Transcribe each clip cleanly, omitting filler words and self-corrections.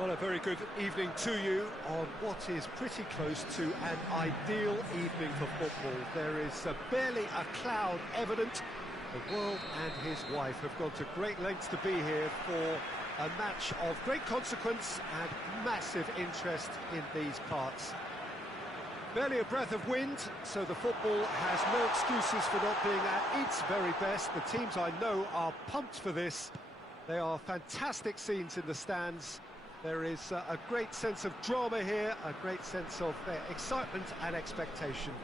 Well, a very good evening to you on what is pretty close to an ideal evening for football. There is barely a cloud evident. The world and his wife have gone to great lengths to be here for a match of great consequence and massive interest in these parts. Barely a breath of wind, so the football has no excuses for not being at its very best. The teams I know are pumped for this. They are fantastic scenes in the stands. There is a great sense of drama here, a great sense of excitement and expectation.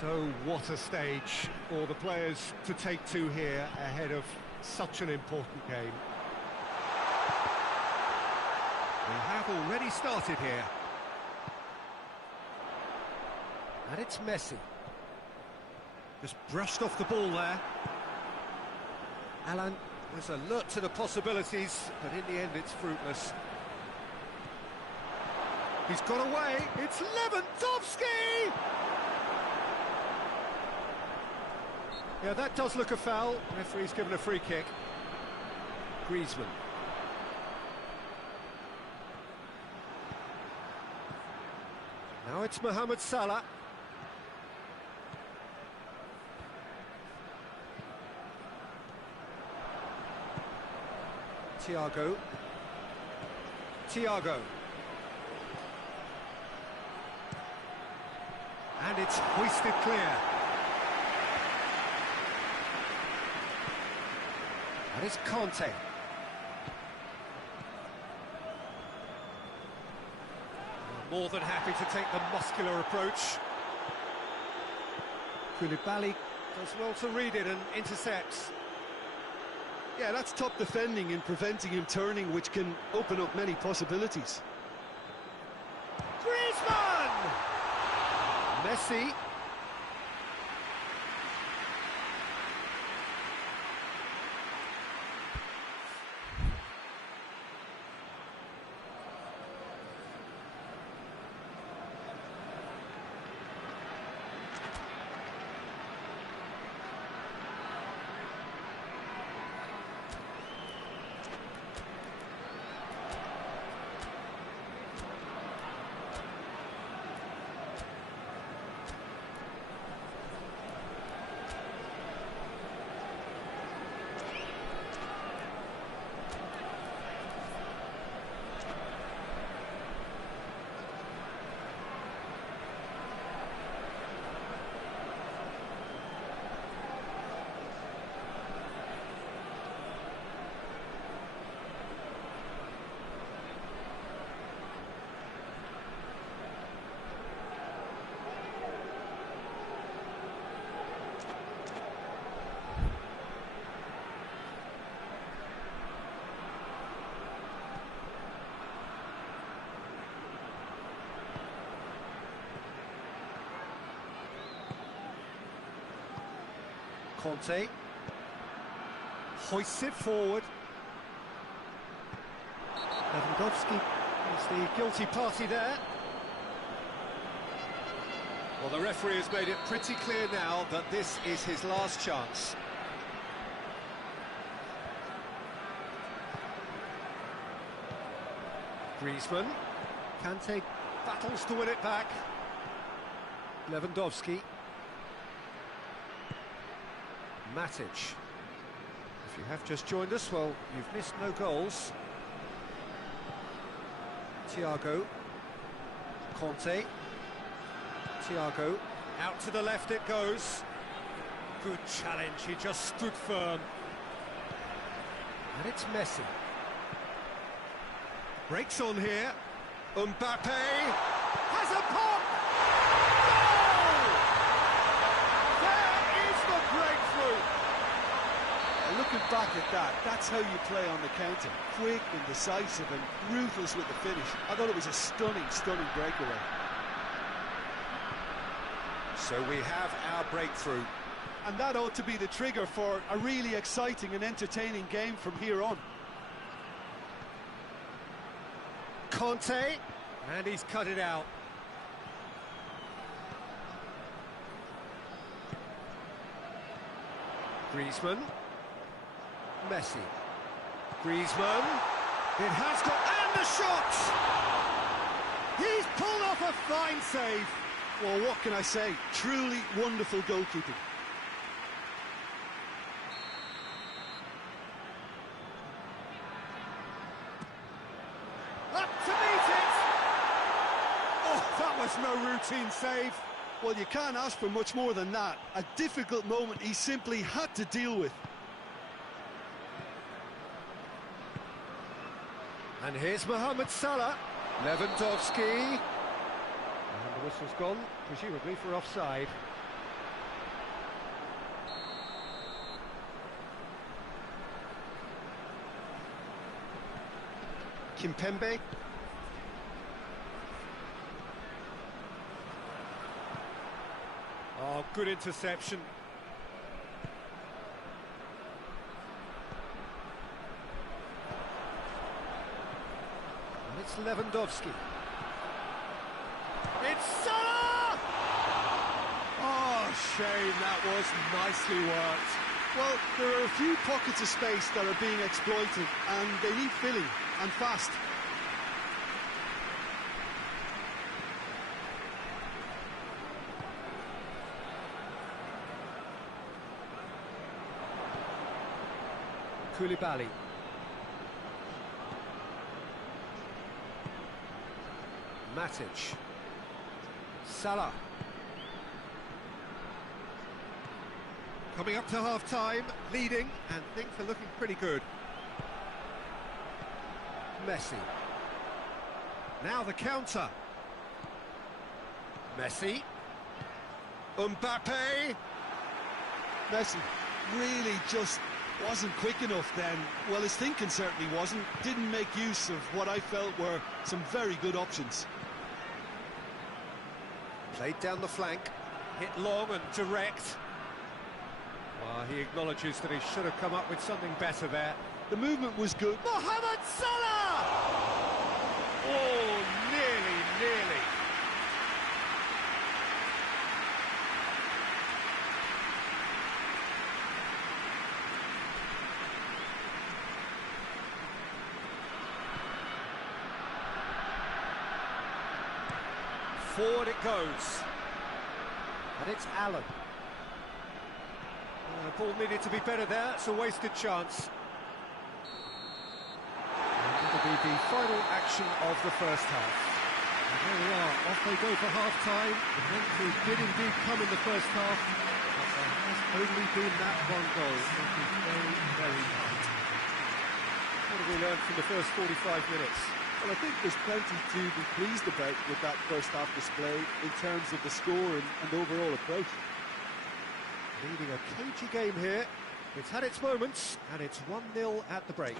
So what a stage for the players to take to here ahead of such an important game. We have already started here. And it's Messi. Just brushed off the ball there. Alan was alert to the possibilities, but in the end it's fruitless. He's got away, it's Lewandowski! Yeah, that does look a foul. Referee's given a free kick. Griezmann. Now it's Mohamed Salah. Thiago. And it's hoisted clear. And it's Conte. More than happy to take the muscular approach. Koulibaly does well to read it and intercepts. Yeah, that's top defending and preventing him turning, which can open up many possibilities. Griezmann! Messi. Conte hoists it forward. Lewandowski is the guilty party there. Well, the referee has made it pretty clear now that this is his last chance. Griezmann. Kante battles to win it back. Lewandowski. Matic. If you have just joined us, well, you've missed no goals. Thiago. Conte. Thiago. Out to the left it goes. Good challenge, he just stood firm. And it's Messi. Breaks on here. Mbappe has a pop! Looking back at that, that's how you play on the counter. Quick and decisive and ruthless with the finish. I thought it was a stunning breakaway. So we have our breakthrough. And that ought to be the trigger for a really exciting and entertaining game from here on. Conte, and he's cut it out. Griezmann. Messi. Griezmann. It has got... And the shot! He's pulled off a fine save. Well, what can I say? Truly wonderful goalkeeping. Up to meet it! Oh, that was no routine save. Well, you can't ask for much more than that. A difficult moment he simply had to deal with. And here's Mohamed Salah. Lewandowski. And the whistle's gone, presumably for offside. Kimpembe. Oh, good interception. And it's Lewandowski. It's Salah! Oh, shame, that was nicely worked. Well, there are a few pockets of space that are being exploited, and they need filling, and fast. Koulibaly. Matic. Salah. Coming up to half-time, leading, and things are looking pretty good. Messi. Now the counter. Messi. Mbappe. Messi really just wasn't quick enough then. Well, his thinking certainly wasn't. Didn't make use of what I felt were some very good options. Played down the flank, hit long and direct. Well, he acknowledges that he should have come up with something better there. The movement was good. Mohamed Salah! Oh, nearly. Forward it goes. And it's Allen. The ball needed to be better there. It's a wasted chance. And it'll be the final action of the first half. And there we are. Off they go for half-time. The breakthrough did indeed come in the first half. But there has only been that one goal. Something very, very tight. What have we learned from the first 45 minutes? Well, I think there's plenty to be pleased about with that first half display in terms of the score and overall approach. Leading a cagey game here. It's had its moments, and it's 1-0 at the break.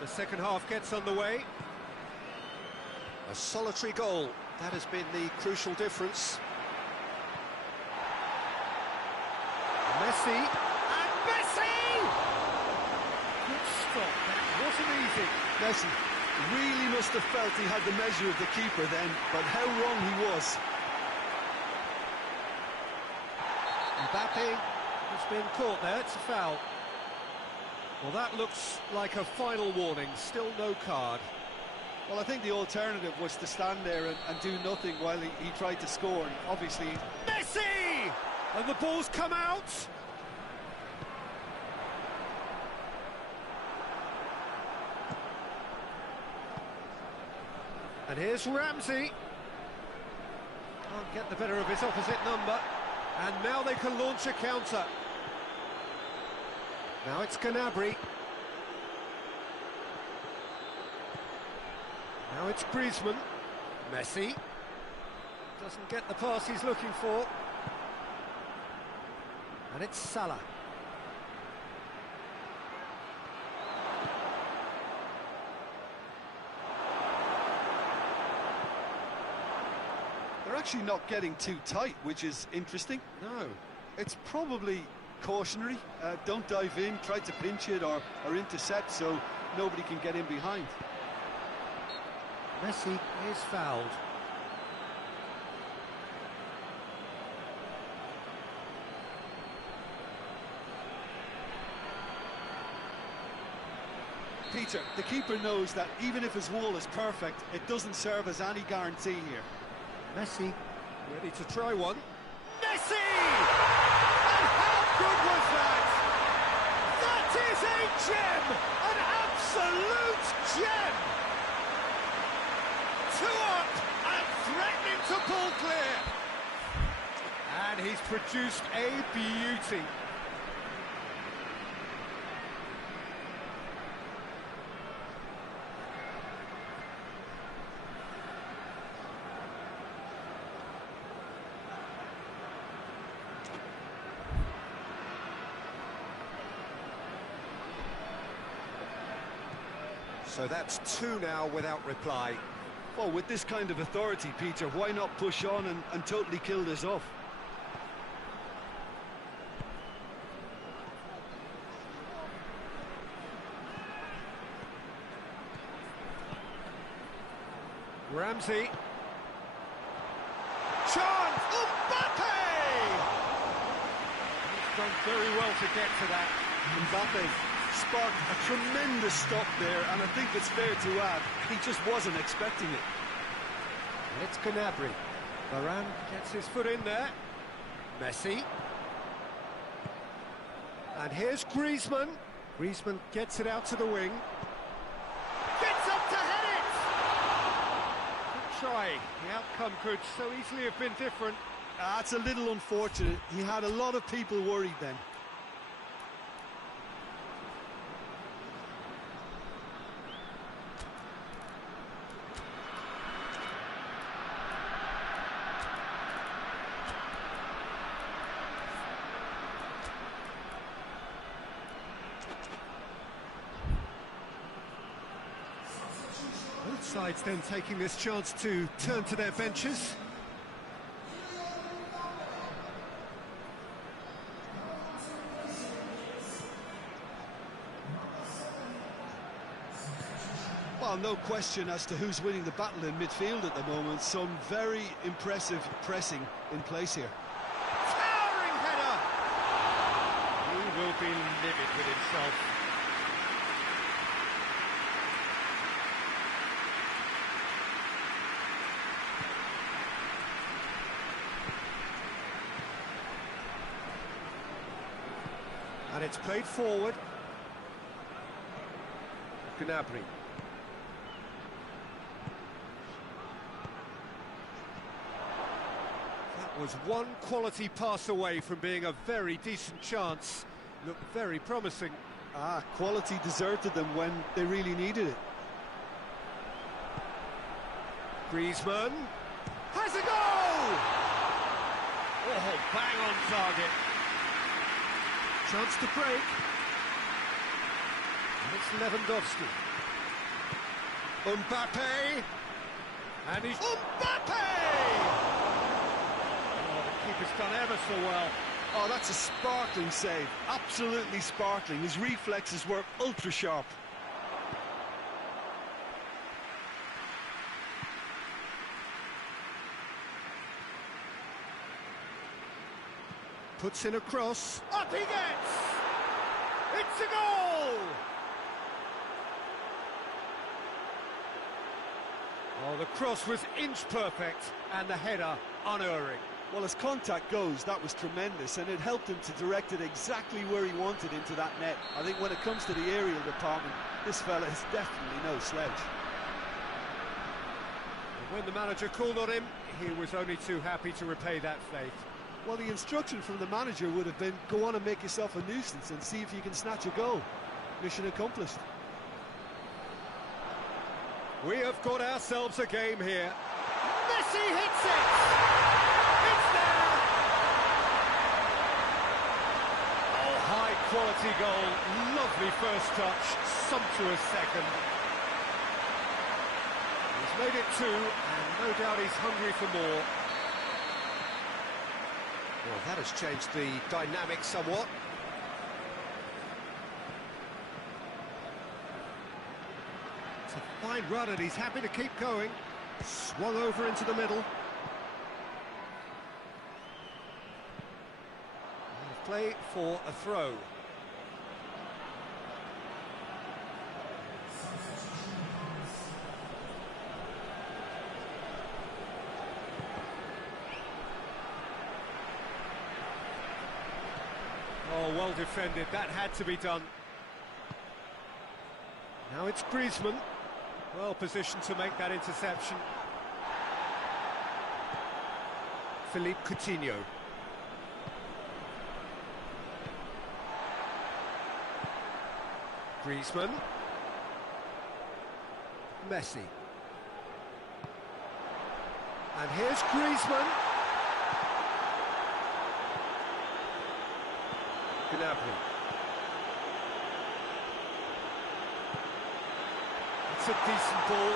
The second half gets underway. A solitary goal, that has been the crucial difference. Messi, and Messi! Good stop, that wasn't easy. Messi really must have felt he had the measure of the keeper then, but how wrong he was. Mbappe has been caught there, it's a foul. Well, that looks like a final warning, still no card. Well, I think the alternative was to stand there and do nothing while he tried to score, and obviously... Messi! And the ball's come out. And here's Ramsey. Can't get the better of his opposite number. And now they can launch a counter. Now it's Gnabry. Now it's Griezmann. Messi. Doesn't get the pass he's looking for. And it's Salah. They're actually not getting too tight, which is interesting. No. It's probably cautionary. Don't dive in, try to pinch it or intercept so nobody can get in behind. Messi is fouled. Peter, the keeper knows that even if his wall is perfect, it doesn't serve as any guarantee here. Messi, ready to try one. Messi! And how good was that? That is a gem! An absolute gem! 2 up and threatening to pull clear. And he's produced a beauty. So that's 2 now without reply. Well, with this kind of authority, Peter, why not push on and totally kill this off? Ramsey. Chance! Mbappe! He's done very well to get to that. Mbappe sparked a tremendous stop there, and I think it's fair to add, he just wasn't expecting it. It's Gnabry. Varane gets his foot in there. Messi. And here's Griezmann. Griezmann gets it out to the wing. Gets up to head it! Good try. The outcome could so easily have been different. That's a little unfortunate. He had a lot of people worried then. Both sides then taking this chance to turn to their benches. Well, no question as to who's winning the battle in midfield at the moment. Some very impressive pressing in place here. Towering header! He will be livid with himself. And it's played forward. Gnabry. That was one quality pass away from being a very decent chance. Looked very promising. Quality deserted them when they really needed it. Griezmann has a goal! Oh, bang on target. Chance to break. And it's Lewandowski. Mbappe! And he's... Mbappe! Oh, the keeper's done ever so well. Oh, that's a sparkling save. Absolutely sparkling. His reflexes were ultra sharp. Puts in a cross. Up he gets! It's a goal! Oh, the cross was inch perfect and the header unerring. Well, as contact goes, that was tremendous, and it helped him to direct it exactly where he wanted into that net. I think when it comes to the aerial department, this fella is definitely no sledge. And when the manager called on him, he was only too happy to repay that faith. Well, the instruction from the manager would have been, go on and make yourself a nuisance and see if you can snatch a goal. Mission accomplished. We have got ourselves a game here. Messi hits it! It's there! Oh, high-quality goal. Lovely first touch, sumptuous second. He's made it two, and no doubt he's hungry for more. Well, that has changed the dynamic somewhat. It's a fine run and he's happy to keep going. Swung over into the middle. And play for a throw. Oh, well defended. That had to be done. Now it's Griezmann. Well positioned to make that interception. Philippe Coutinho. Griezmann. Messi. And here's Griezmann. Gnabry. It's a decent ball.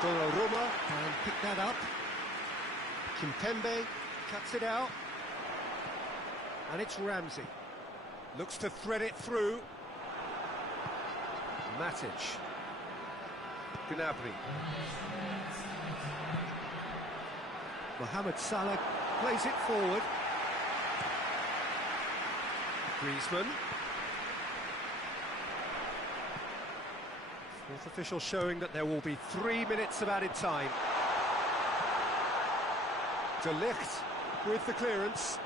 Donnarumma can pick that up. Kimpembe cuts it out. And it's Ramsey. Looks to thread it through. Matic. Gnabry. Mohamed Salah plays it forward. Griezmann. Fourth official showing that there will be 3 minutes of added time. De Ligt with the clearance.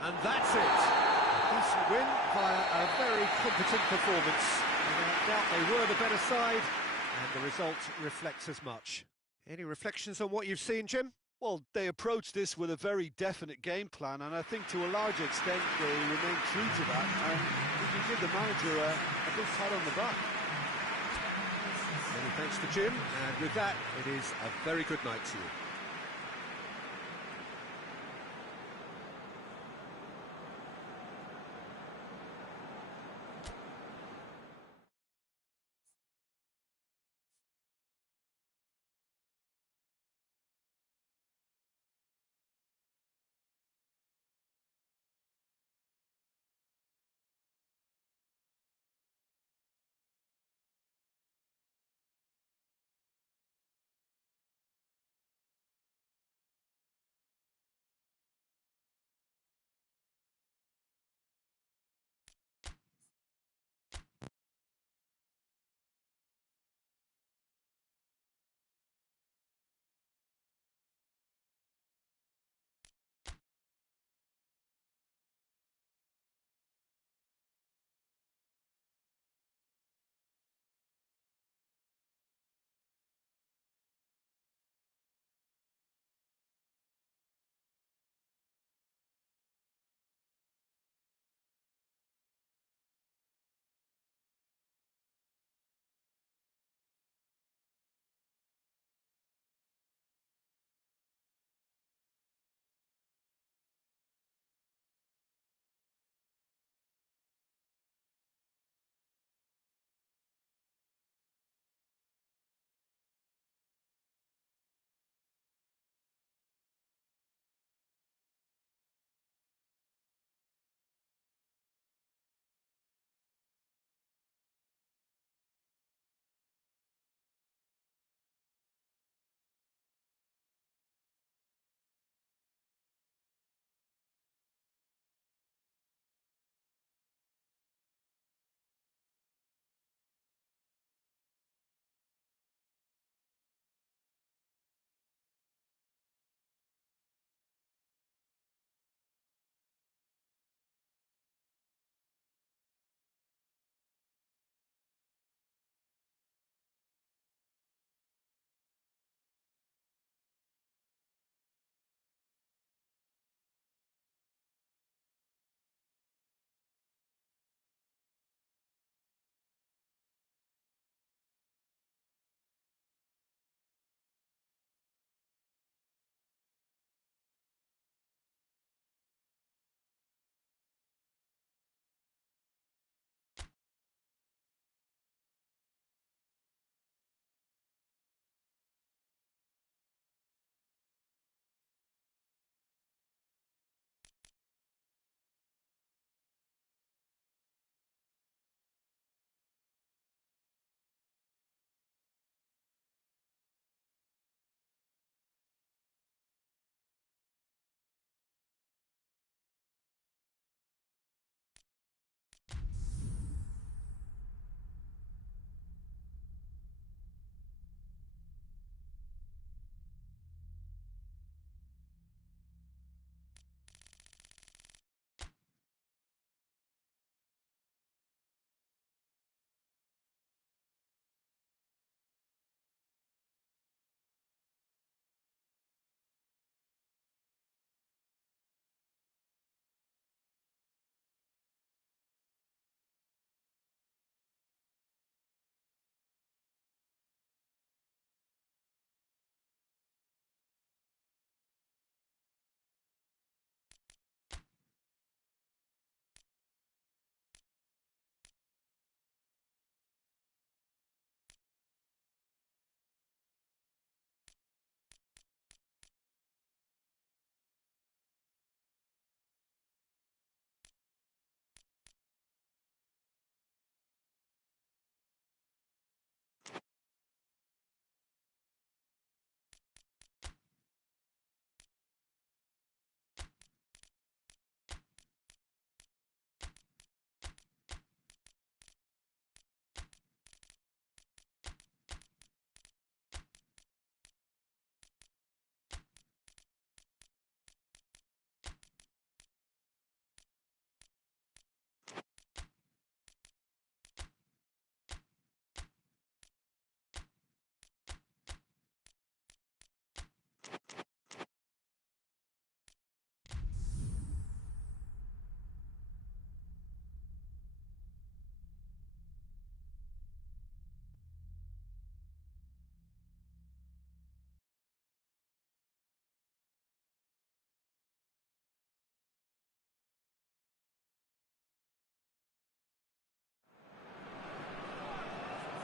And that's it. A decent win via a very competent performance. Without doubt they were the better side, and the result reflects as much. Any reflections on what you've seen, Jim? Well, they approached this with a very definite game plan, and I think to a large extent they remain true to that, and we can give the manager a big pat on the back. Many thanks to Jim, and with that, it is a very good night to you.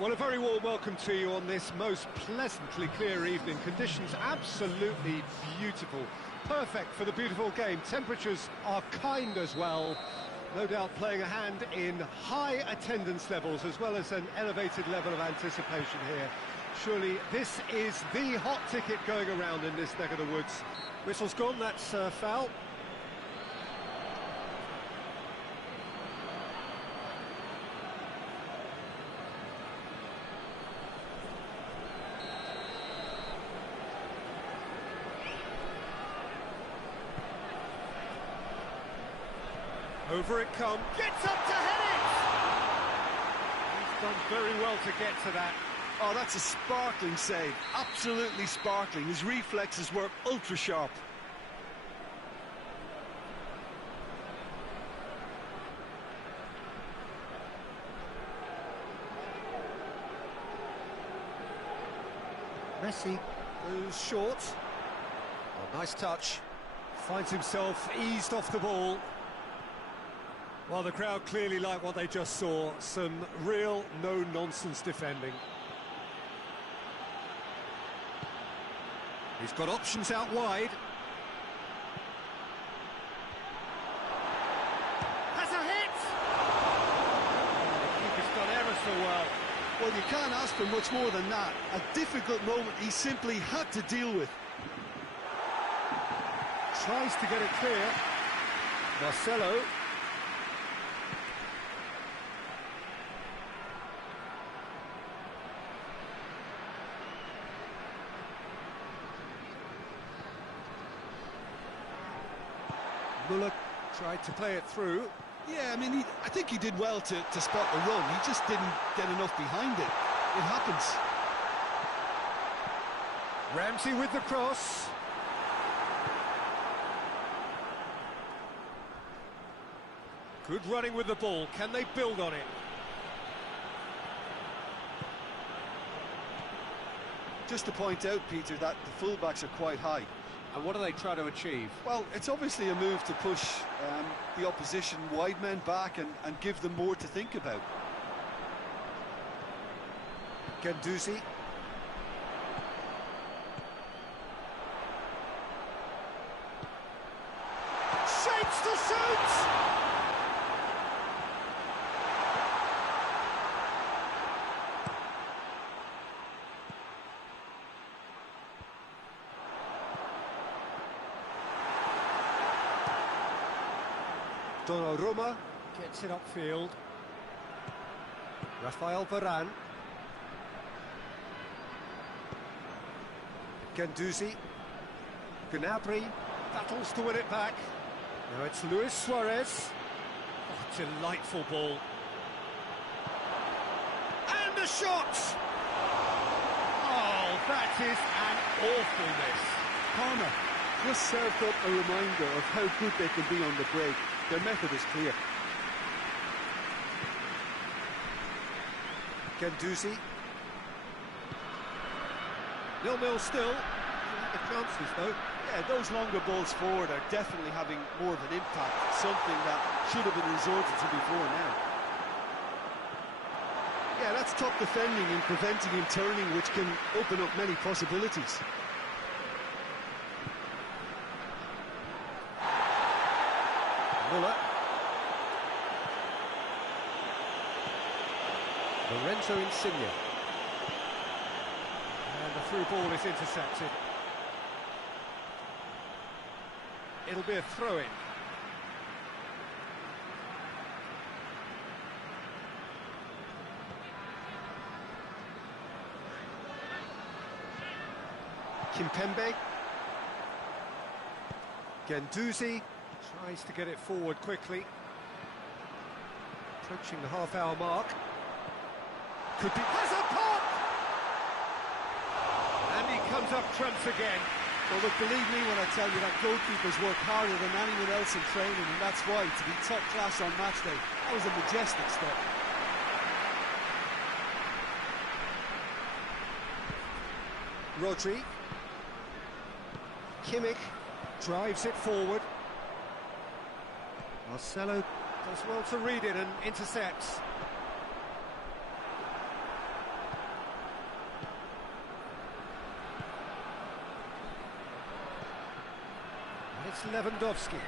Well, a very warm welcome to you on this most pleasantly clear evening. Conditions absolutely beautiful. Perfect for the beautiful game. Temperatures are kind as well. No doubt playing a hand in high attendance levels as well as an elevated level of anticipation here. Surely this is the hot ticket going around in this neck of the woods. Whistle's gone, that's foul. Over it comes, gets up to head it! He's done very well to get to that. Oh, that's a sparkling save, absolutely sparkling. His reflexes were ultra sharp. Messi goes short. Oh, nice touch. Finds himself eased off the ball. Well, the crowd clearly like what they just saw. Some real no-nonsense defending. He's got options out wide. Has a hit! The keeper's done ever so well. Well, you can't ask for much more than that. A difficult moment he simply had to deal with. Tries to get it clear. Marcelo. Muller tried to play it through. Yeah, I mean, I think he did well to spot the run. He just didn't get enough behind it. It happens. Ramsey with the cross. Good running with the ball. Can they build on it? Just to point out, Peter, that the fullbacks are quite high. And what do they try to achieve? Well, it's obviously a move to push the opposition wide men back and give them more to think about. Guendouzi. Shapes to shoot! Donnarumma gets it upfield. Rafael Varane. Guendouzi. Gnabry battles to win it back. Now it's Luis Suarez. Oh, delightful ball. And a shot! Oh, that is an awful miss. Parma just served up a reminder of how good they can be on the break. Their method is clear. Guendouzi. 0-0 still. The chances though. Yeah, those longer balls forward are definitely having more of an impact. Something that should have been resorted to before now. Yeah, that's top defending and preventing him turning, which can open up many possibilities. Muller. Lorenzo Insigne. And the through ball is intercepted. It'll be a throw-in. Kimpembe. Guendouzi tries to get it forward quickly. Approaching the half-hour mark. Could be... Has a pop! And he comes up trumps again. Well, look, believe me when I tell you that goalkeepers work harder than anyone else in training, and that's why, to be top class on match day, that was a majestic step. Rodri. Kimmich drives it forward. Marcelo does well to read it and intercepts. It's Lewandowski.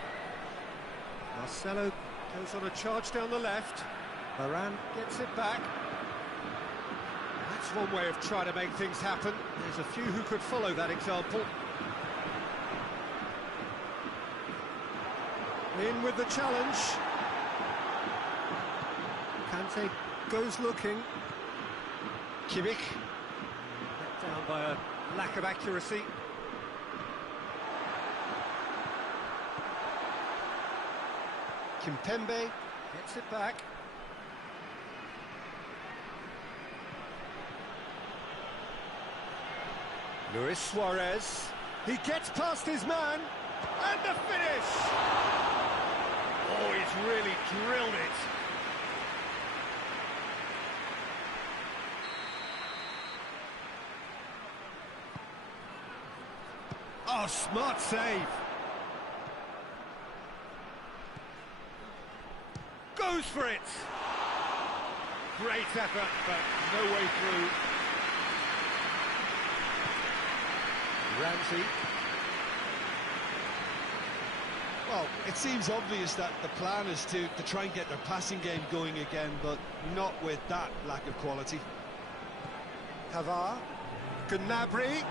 Marcelo goes on a charge down the left. Varane gets it back. That's one way of trying to make things happen. There's a few who could follow that example. In with the challenge. Kante goes looking. Kimmich. Let down by a lack of accuracy. Kimpembe gets it back. Luis Suarez. He gets past his man. And the finish! Oh, he's really drilled it. Oh, smart save. Goes for it. Great effort, but no way through. Ramsey. Well, it seems obvious that the plan is to try and get their passing game going again, but not with that lack of quality. Pavard. Gnabry.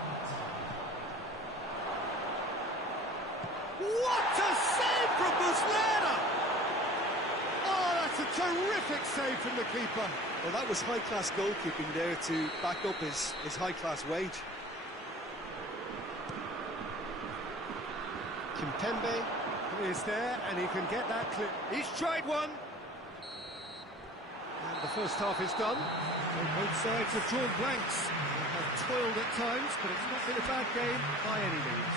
What a save from Muslera! Oh, that's a terrific save from the keeper. Well, that was high-class goalkeeping there to back up his high-class wage. Kimpembe is there, and he can get that clip. He's tried one! And the first half is done. So both sides have drawn blanks. They have toiled at times, but it's not been a bad game by any means.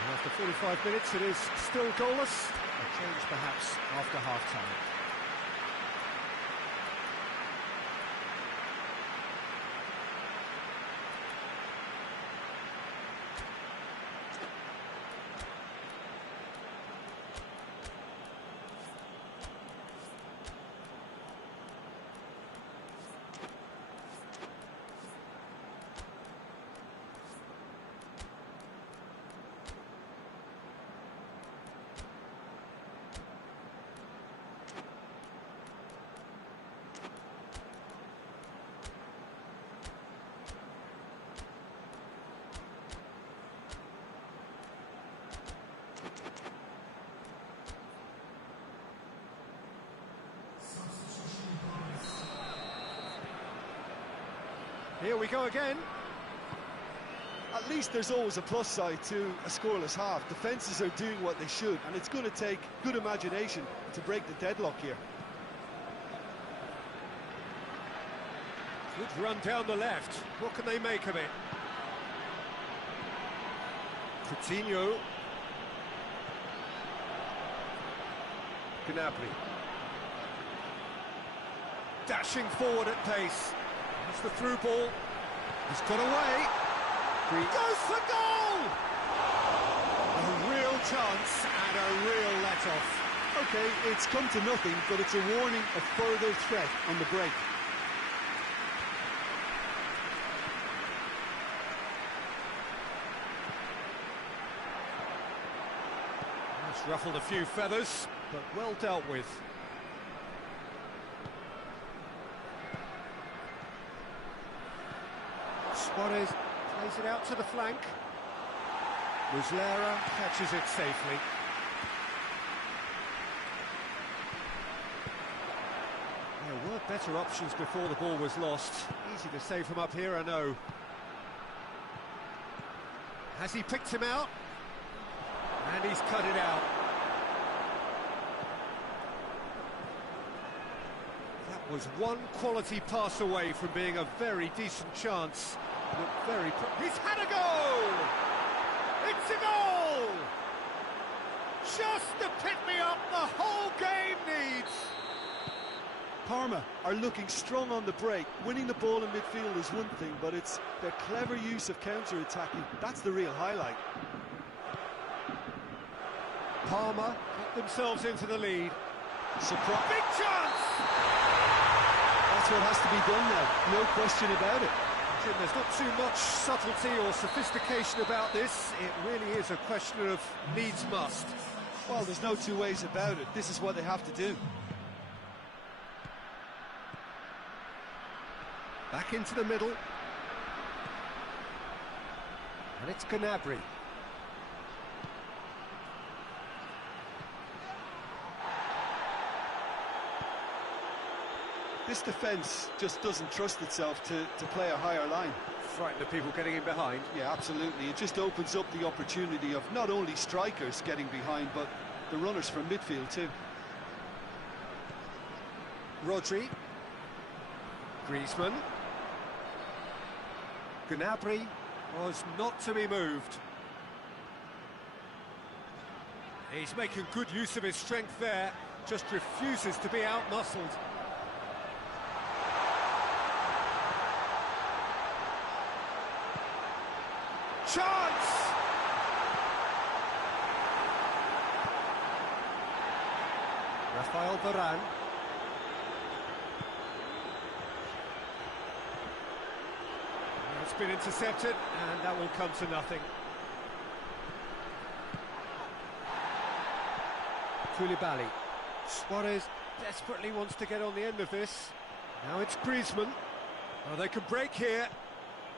And after 45 minutes, it is still goalless. A change perhaps after half-time. Here we go again. At least there's always a plus side to a scoreless half. Defences are doing what they should, and it's going to take good imagination to break the deadlock here. Good run down the left. What can they make of it? Coutinho. Gnabry. Dashing forward at pace. That's the through ball. He's got away. He goes for goal! A real chance and a real let-off. OK, it's come to nothing, but it's a warning of further threat on the break. It's ruffled a few feathers, but well dealt with. Suarez plays it out to the flank. Muslera catches it safely. There were better options before the ball was lost. Easy to save from up here, I know. Has he picked him out? And he's cut it out. That was one quality pass away from being a very decent chance. Looked very... He's had a goal! It's a goal! Just the pick-me-up the whole game needs! Parma are looking strong on the break. Winning the ball in midfield is one thing, but it's their clever use of counter-attacking. That's the real highlight. Parma got themselves into the lead. Surprise! Big chance! That's what has to be done now, no question about it. Jim, there's not too much subtlety or sophistication about this. It really is a question of needs must. Well, there's no two ways about it. This is what they have to do. Back into the middle. And it's Gnabry. This defence just doesn't trust itself to play a higher line. Frighten the people getting in behind. Yeah, absolutely. It just opens up the opportunity of not only strikers getting behind, but the runners from midfield too. Rodri. Griezmann. Gnabry was not to be moved. He's making good use of his strength there, just refuses to be out-muscled. Chance! Rafael Varane. It's been intercepted, and that will come to nothing. Koulibaly. Suarez desperately wants to get on the end of this. Now it's Griezmann. Oh, they can break here,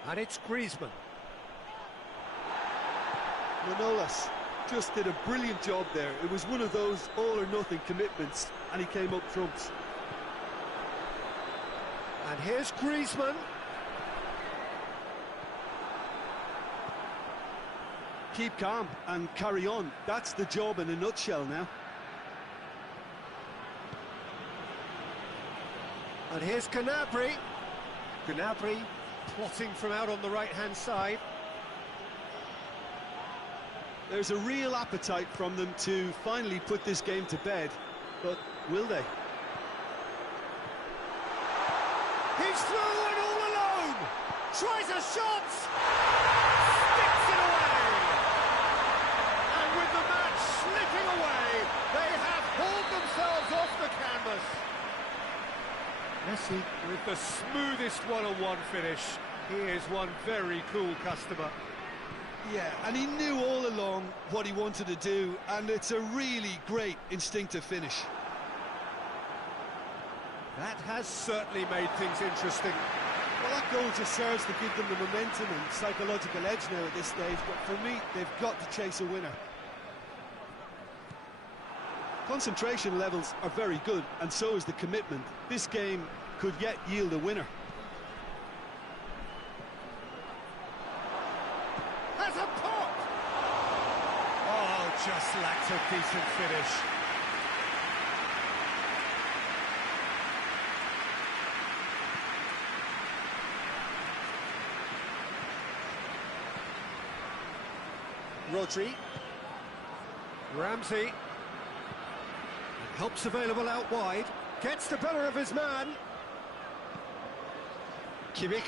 and it's Griezmann. Manolas just did a brilliant job there. It was one of those all-or-nothing commitments, and he came up trumps. And here's Griezmann. Keep calm and carry on. That's the job in a nutshell now. And here's Gnabry. Gnabry plotting from out on the right-hand side. There's a real appetite from them to finally put this game to bed, but will they? He's through and all alone! Tries a shot! Sticks it away! And with the match slipping away, they have hauled themselves off the canvas. Messi with the smoothest one-on-one finish. He is one very cool customer. Yeah, and he knew all along what he wanted to do, and it's a really great instinctive finish. That has certainly made things interesting. Well, that goal just serves to give them the momentum and psychological edge now at this stage, but for me, they've got to chase a winner. Concentration levels are very good, and so is the commitment. This game could yet yield a winner. Has a pop! Oh, just lacked a decent finish. Rodri. Ramsey. Help's available out wide. Gets the better of his man. Kimmich.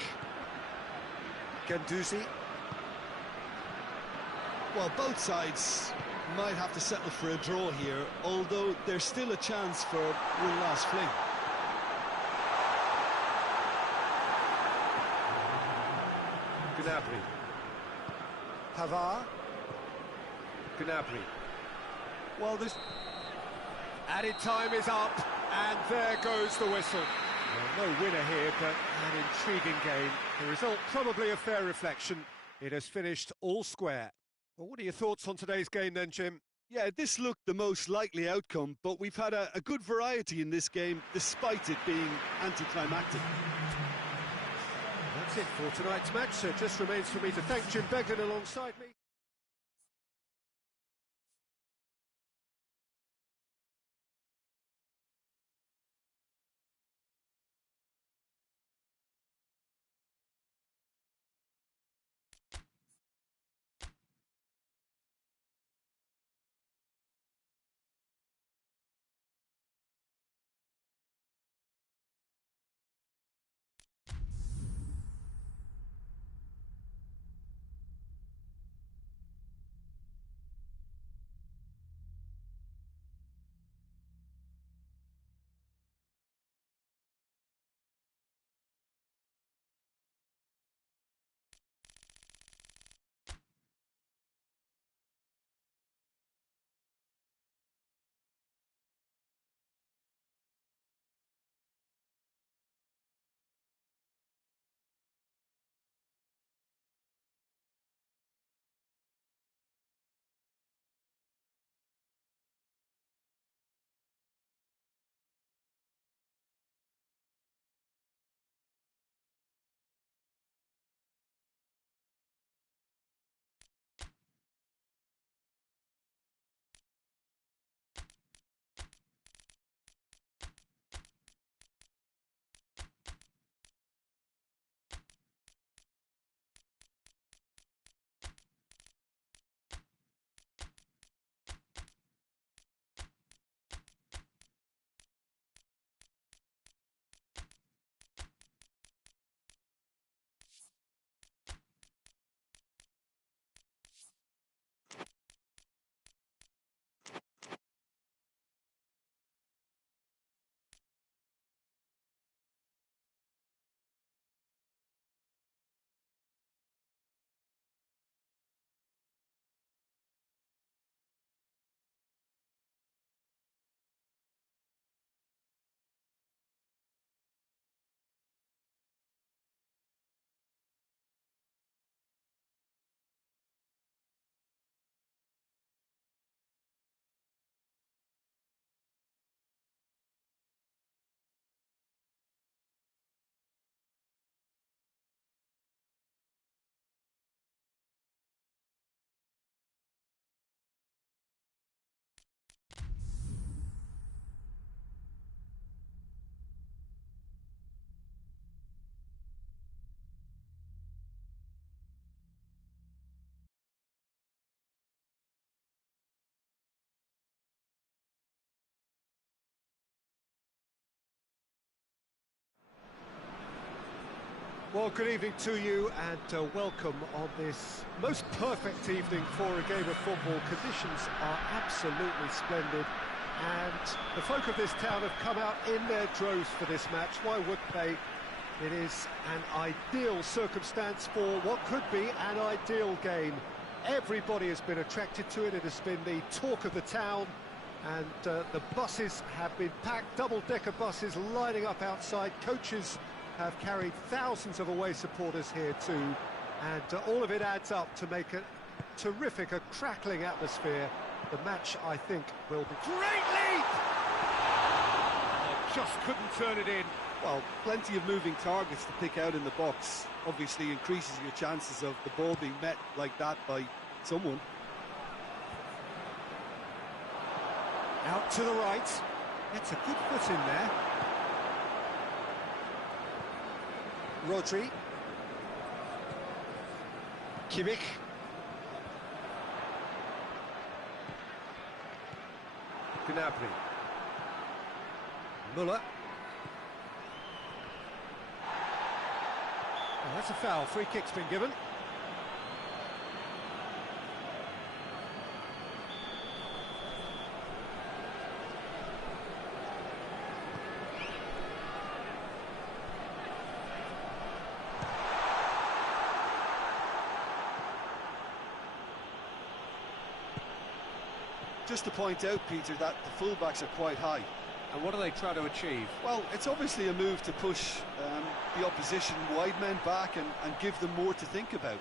Guendouzi. Well, both sides might have to settle for a draw here, although there's still a chance for one last fling. Gnabry. Pavard. Gnabry. Well, this added time is up, and there goes the whistle. Well, no winner here, but an intriguing game. The result probably a fair reflection. It has finished all square. Well, what are your thoughts on today's game then, Jim? Yeah, this looked the most likely outcome, but we've had a good variety in this game, despite it being anticlimactic. That's it for tonight's match, so it just remains for me to thank Jim Begden alongside me. Well, good evening to you and welcome on this most perfect evening for a game of football. Conditions are absolutely splendid and the folk of this town have come out in their droves for this match. Why wouldn't they? It is an ideal circumstance for what could be an ideal game. Everybody has been attracted to it. It has been the talk of the town and the buses have been packed, double-decker buses lining up outside. Coaches have carried thousands of away supporters here too, and all of it adds up to make a terrific, a crackling atmosphere. The match, I think, will be... Great leap! Oh, just couldn't turn it in. Well, plenty of moving targets to pick out in the box. Obviously increases your chances of the ball being met like that by someone. Out to the right. Gets a good foot in there. Rodri. Kimmich. Gnabry. Müller. Oh, that's a foul. Free kick's been given. Just to point out, Peter, that the fullbacks are quite high. And what are they trying to achieve? Well, it's obviously a move to push the opposition wide men back and give them more to think about.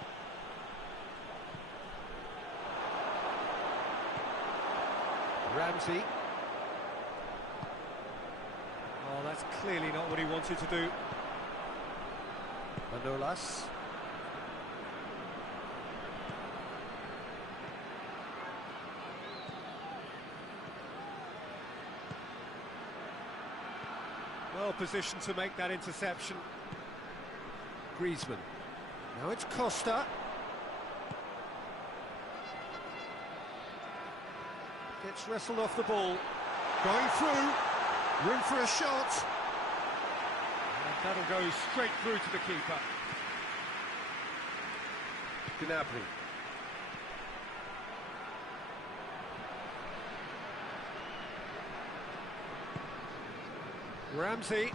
Ramsey. Oh, that's clearly not what he wanted to do. Manolas. Well positioned to make that interception. Griezmann. Now it's Costa. Gets wrestled off the ball. Going through. Room for a shot. And that'll go straight through to the keeper. Gnabry. Ramsey,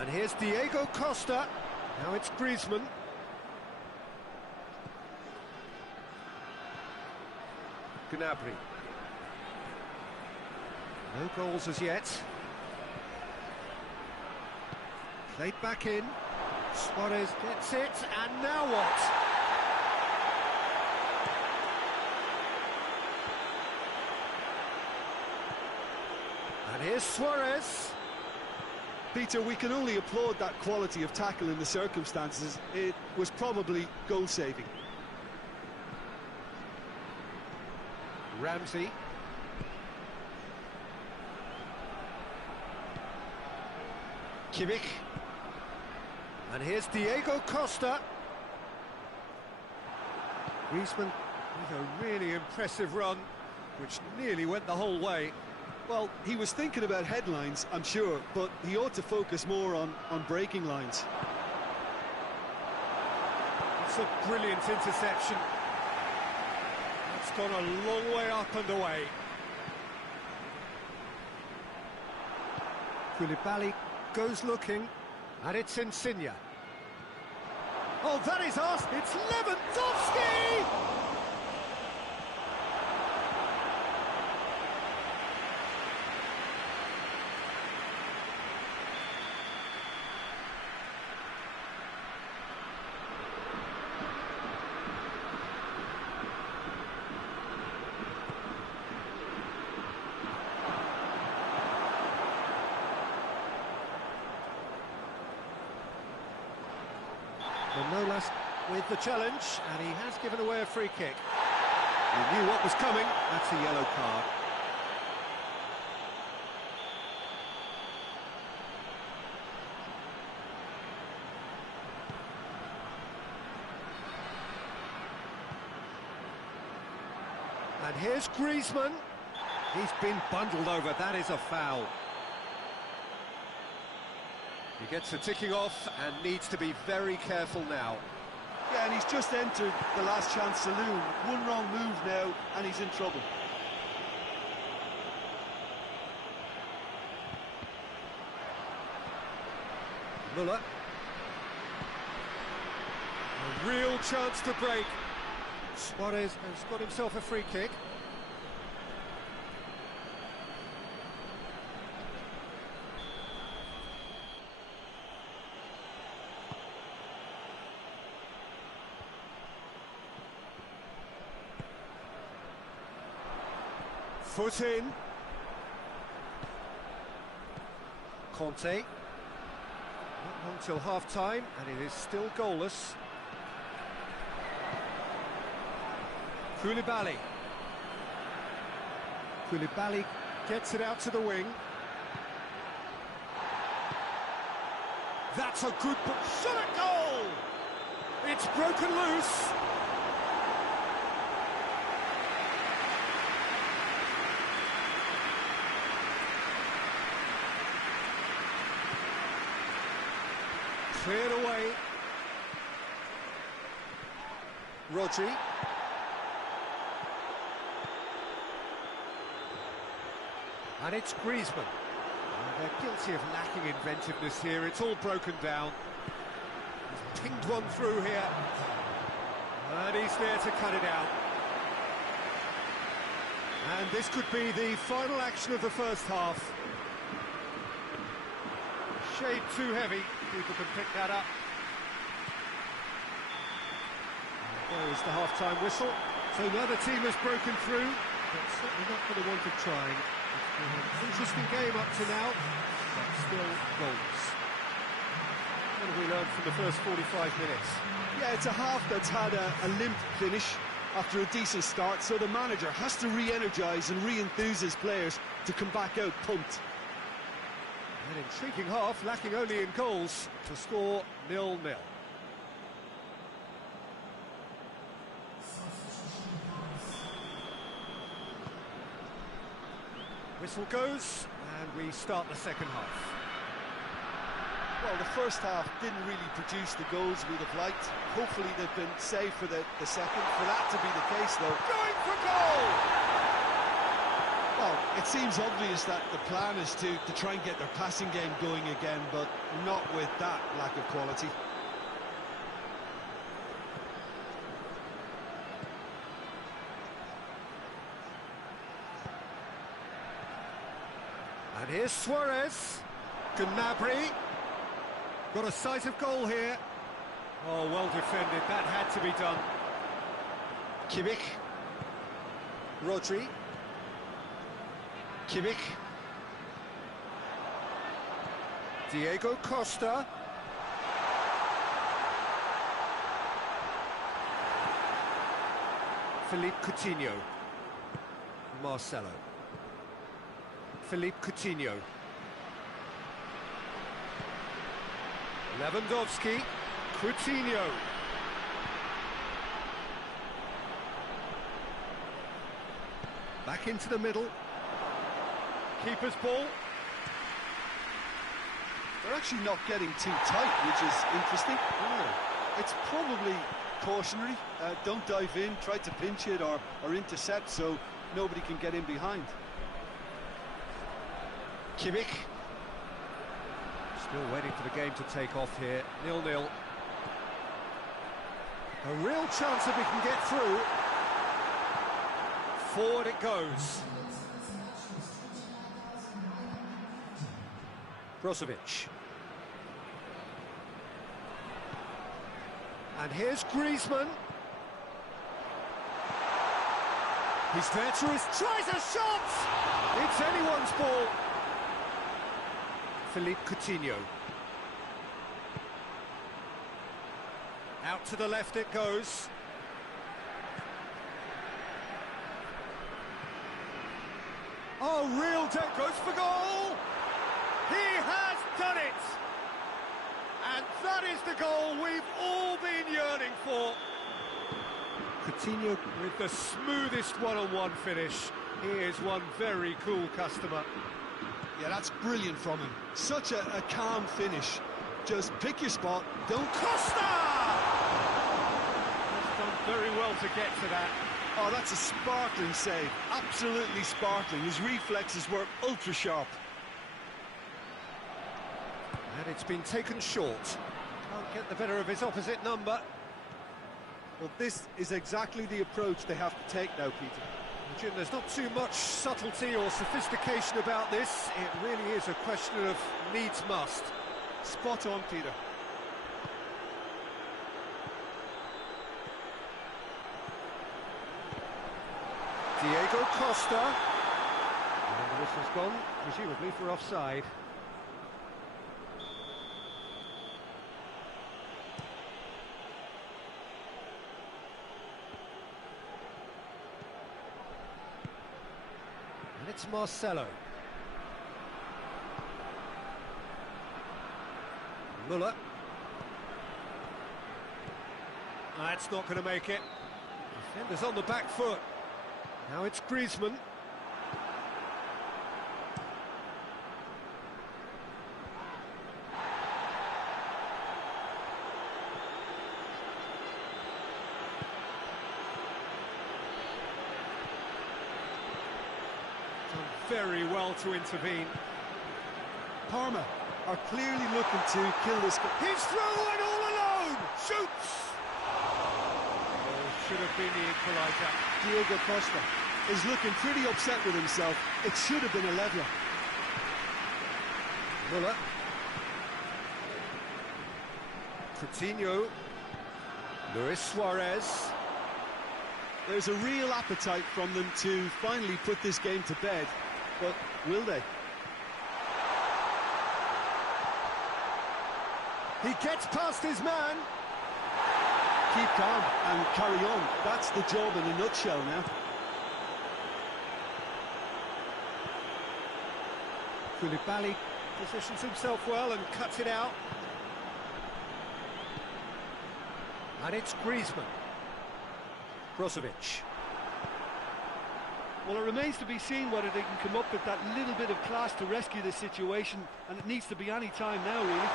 and here's Diego Costa. Now it's Griezmann. Gnabry. No goals as yet. Played back in. Suarez gets it, and now what? And here's Suarez. Peter, we can only applaud that quality of tackle in the circumstances. It was probably goal-saving. Ramsey. Kimmich. And here's Diego Costa. Griezmann with a really impressive run, which nearly went the whole way. Well, he was thinking about headlines, I'm sure, but he ought to focus more on breaking lines. It's a brilliant interception. It's gone a long way up and away. Koulibaly goes looking, and it's Insigne. Oh, that is us! It's Lewandowski! Manolas with the challenge, and he has given away a free kick. He knew what was coming. That's a yellow card. And here's Griezmann. He's been bundled over. That is a foul. He gets a ticking off and needs to be very careful now. Yeah, and he's just entered the last chance saloon. One wrong move now, and he's in trouble. Muller. A real chance to break. Suarez has got himself a free kick. Foot in. Conte. Not long till half-time, and it is still goalless. Koulibaly. Koulibaly gets it out to the wing. That's a good shot at goal! It's broken loose. Cleared away. Rodri. And it's Griezmann. They're guilty of lacking inventiveness here. It's all broken down. He's pinged one through here. And he's there to cut it out. And this could be the final action of the first half. Shade too heavy. People can pick that up. There is the half-time whistle. So the other team has broken through, but certainly not for the want of trying. It's been an interesting game up to now, but still goals. What have we learned from the first 45 minutes? Yeah, it's a half that's had a limp finish after a decent start, so the manager has to re-energise and re-enthuse his players to come back out pumped. An intriguing half, lacking only in goals, to score 0-0. Whistle goes, and we start the second half. Well, the first half didn't really produce the goals we'd have liked. Hopefully they've been saved for the second. For that to be the case, though... Going for goal! Well, it seems obvious that the plan is to try and get their passing game going again, but not with that lack of quality. And here's Suarez. Gnabry. Got a sight of goal here. Oh, well defended. That had to be done. Kimmich. Rodri. Kimmich. Diego Costa. Philippe Coutinho. Marcelo. Philippe Coutinho. Lewandowski. Coutinho. Back into the middle. Keeper's ball. They're actually not getting too tight, which is interesting. Oh. It's probably cautionary. Don't dive in, try to pinch it or intercept so nobody can get in behind. Kimmich. Still waiting for the game to take off here. 0-0. A real chance that we can get through. Forward it goes. Brozovic. And here's Griezmann. He's there to his... Tries a shot! It's anyone's ball. Philippe Coutinho. Out to the left it goes. Oh, real goes for goal! He has done it! And that is the goal we've all been yearning for. Coutinho with the smoothest one-on-one finish. He is one very cool customer. Yeah, that's brilliant from him. Such a calm finish. Just pick your spot, don't... Costa! That's done very well to get to that. Oh, that's a sparkling save. Absolutely sparkling. His reflexes were ultra-sharp. And it's been taken short. Can't get the better of his opposite number. Well, this is exactly the approach they have to take now, Peter. Jim, there's not too much subtlety or sophistication about this. It really is a question of needs must. Spot on, Peter. Diego Costa. And the whistle's gone, presumably for offside. And it's Marcelo. Muller. That's not going to make it. Defenders on the back foot. Now it's Griezmann. Done very well to intervene. Parma are clearly looking to kill this... He's through and all alone! Shoots! Oh, should have been the equaliser. Diego Costa is looking pretty upset with himself. It should have been a leveller. Muller. Coutinho. Luis Suarez. There's a real appetite from them to finally put this game to bed, but will they? He gets past his man. Keep calm and carry on. That's the job in a nutshell now. Koulibaly positions himself well and cuts it out. And it's Griezmann. Brozovic. Well, it remains to be seen whether they can come up with that little bit of class to rescue this situation, and it needs to be any time now, really.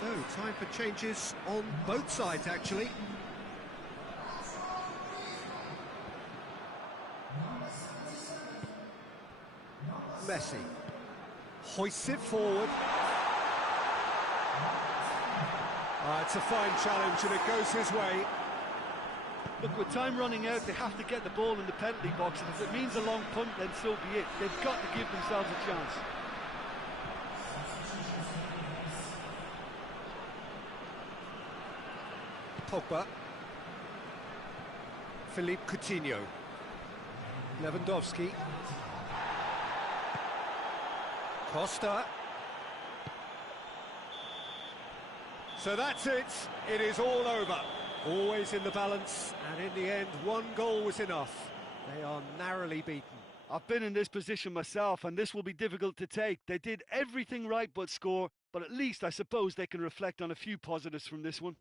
So, time for changes on both sides, actually. Messi hoists it forward. It's a fine challenge and it goes his way. Look, with time running out, they have to get the ball in the penalty box, and if it means a long punt, then so be it. They've got to give themselves a chance. Pogba. Philippe Coutinho. Lewandowski. Costa. So that's it. It is all over. Always in the balance, and in the end, one goal was enough. They are narrowly beaten. I've been in this position myself, and this will be difficult to take. They did everything right but score, but at least I suppose they can reflect on a few positives from this one.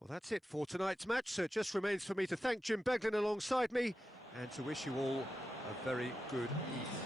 Well, that's it for tonight's match, so it just remains for me to thank Jim Beglin alongside me and to wish you all a very good evening.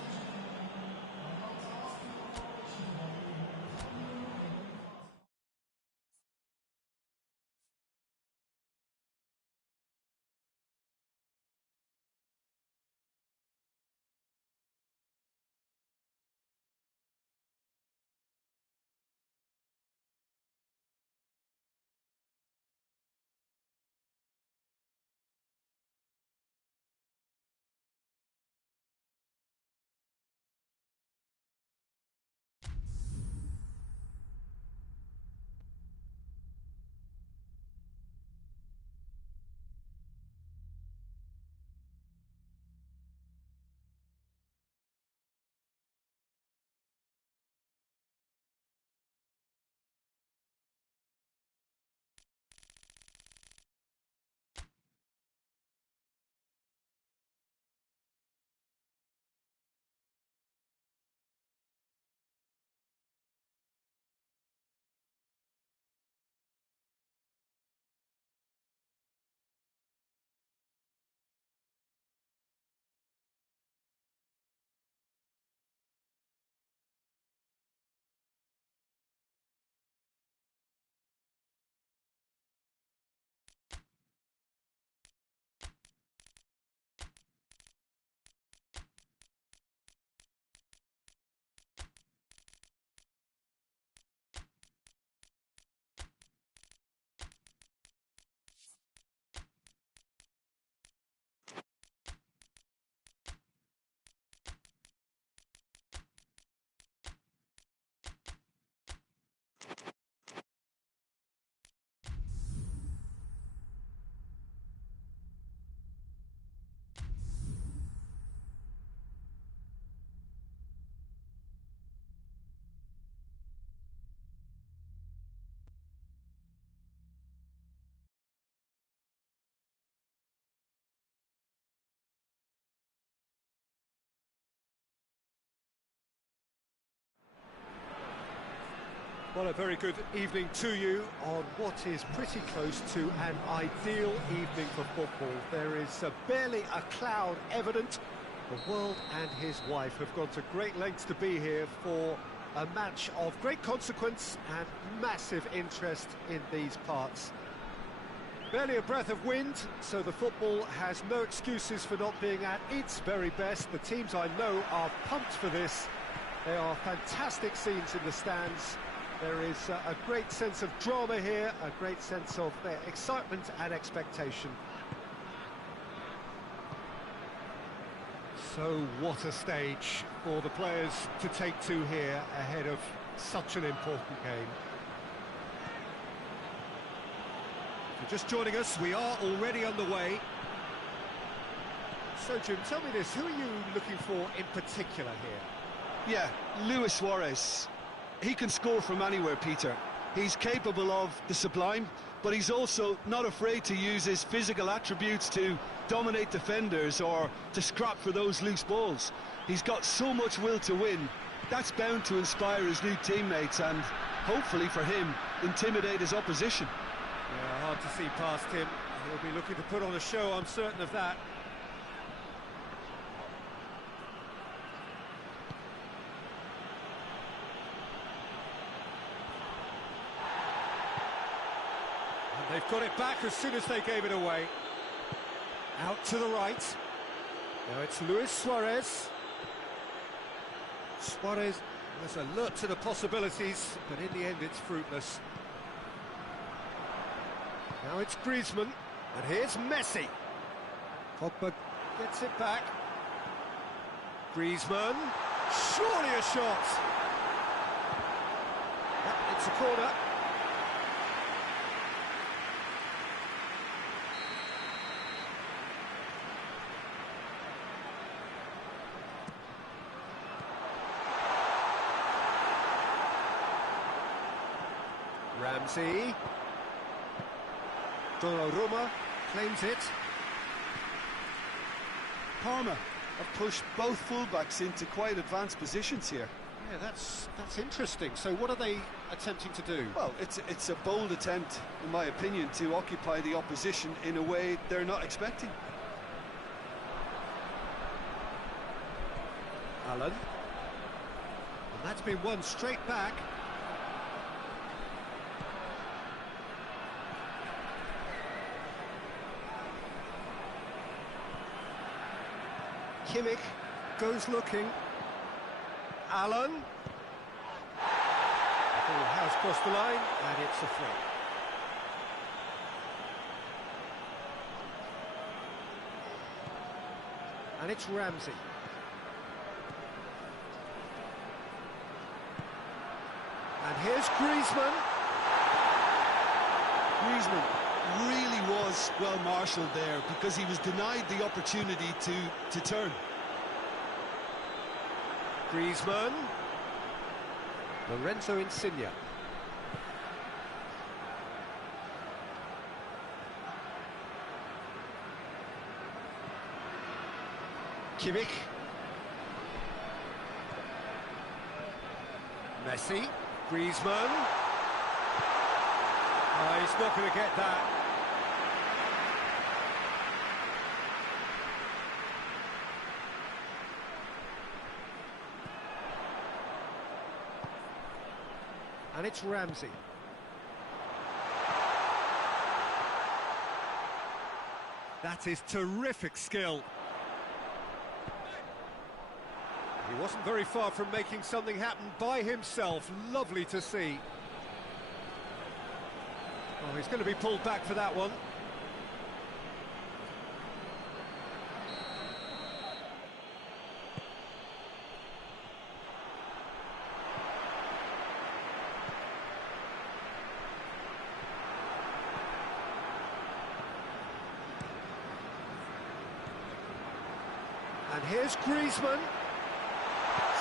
Well, a very good evening to you on what is pretty close to an ideal evening for football. There is barely a cloud evident. The world and his wife have gone to great lengths to be here for a match of great consequence and massive interest in these parts. Barely a breath of wind, so the football has no excuses for not being at its very best. The teams I know are pumped for this. They are fantastic scenes in the stands. There is a great sense of drama here, a great sense of excitement and expectation. So what a stage for the players to take to here ahead of such an important game. If you're just joining us, we are already underway. So Jim, tell me this, who are you looking for in particular here? Yeah, Luis Suarez. He can score from anywhere, Peter. He's capable of the sublime, but he's also not afraid to use his physical attributes to dominate defenders or to scrap for those loose balls. He's got so much will to win. That's bound to inspire his new teammates and, hopefully for him, intimidate his opposition. Yeah, hard to see past him. He'll be looking to put on a show, I'm certain of that. They've got it back as soon as they gave it away. Out to the right. Now it's Luis Suarez. Suarez was alert to the possibilities, but in the end it's fruitless. Now it's Griezmann, and here's Messi. Pogba gets it back. Griezmann, surely a shot. Yep, it's a corner. Ramsey. Donnarumma claims it. Parma have pushed both fullbacks into quite advanced positions here. Yeah, that's interesting. So what are they attempting to do? Well, it's a bold attempt, in my opinion, to occupy the opposition in a way they're not expecting. Allen. And that's been won straight back. Kimmich goes looking. Allen. The ball has crossed the line, and it's a free. And it's Ramsey. And here's Griezmann. Griezmann really was well marshalled there because he was denied the opportunity to turn. Griezmann. Lorenzo Insigne. Kimmich. Messi. Griezmann. Oh, he's not going to get that. And it's Ramsey. That is terrific skill. He wasn't very far from making something happen by himself. Lovely to see. Oh, he's going to be pulled back for that one. And here's Griezmann.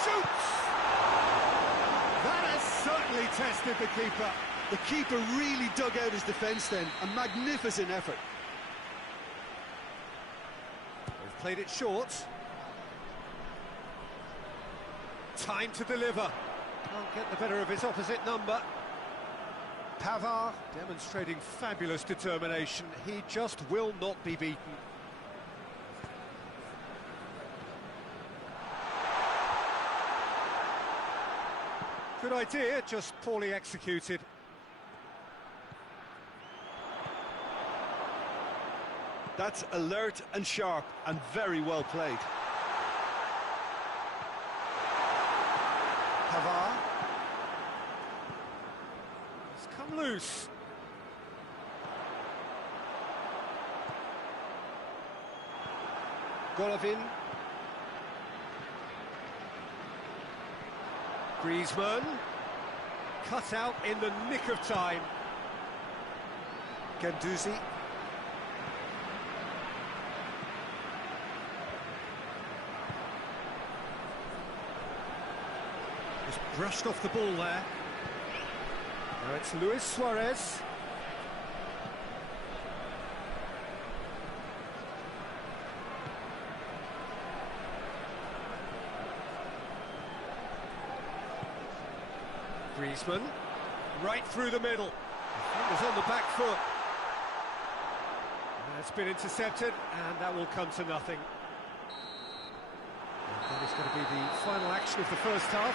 Shoots! That has certainly tested the keeper. The keeper really dug out his defence then. A magnificent effort. They've played it short. Time to deliver. Can't get the better of his opposite number. Pavard demonstrating fabulous determination. He just will not be beaten. Good idea, just poorly executed. That's alert and sharp and very well played. Pavard. It's come loose. Golovin. Griezmann. Cut out in the nick of time. Guendouzi. Just brushed off the ball there. Now it's Luis Suarez. Griezmann, right through the middle. Defender's on the back foot. That's been intercepted, and that will come to nothing. And that is going to be the final action of the first half.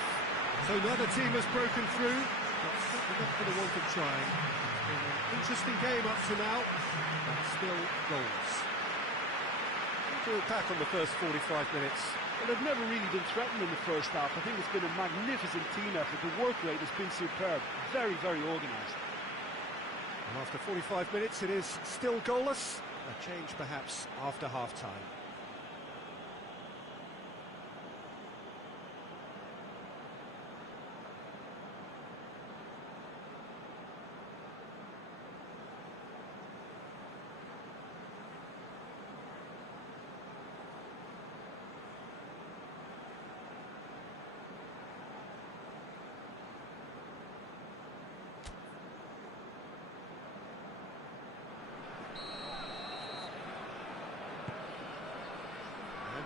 So neither team has broken through, but certainly not for the want of trying. It's been an interesting game up to now, but still goals. We'll do it back on the first 45 minutes. Well, they've never really been threatened in the first half. I think it's been a magnificent team effort. The work rate has been superb. Very, very organised. And after 45 minutes, it is still goalless. A change, perhaps, after half-time.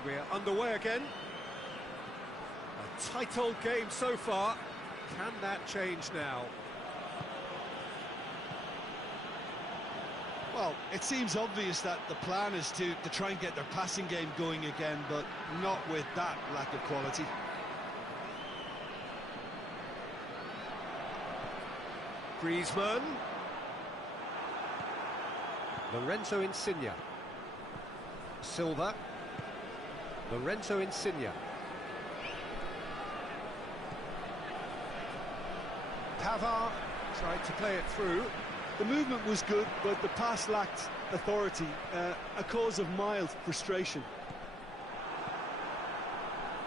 We're underway again. A tight old game so far. Can that change now? Well, it seems obvious that the plan is to try and get their passing game going again, but not with that lack of quality. Griezmann. Lorenzo Insigne. Silva. Lorenzo Insigne. Pavard tried to play it through. The movement was good, but the pass lacked authority, a cause of mild frustration.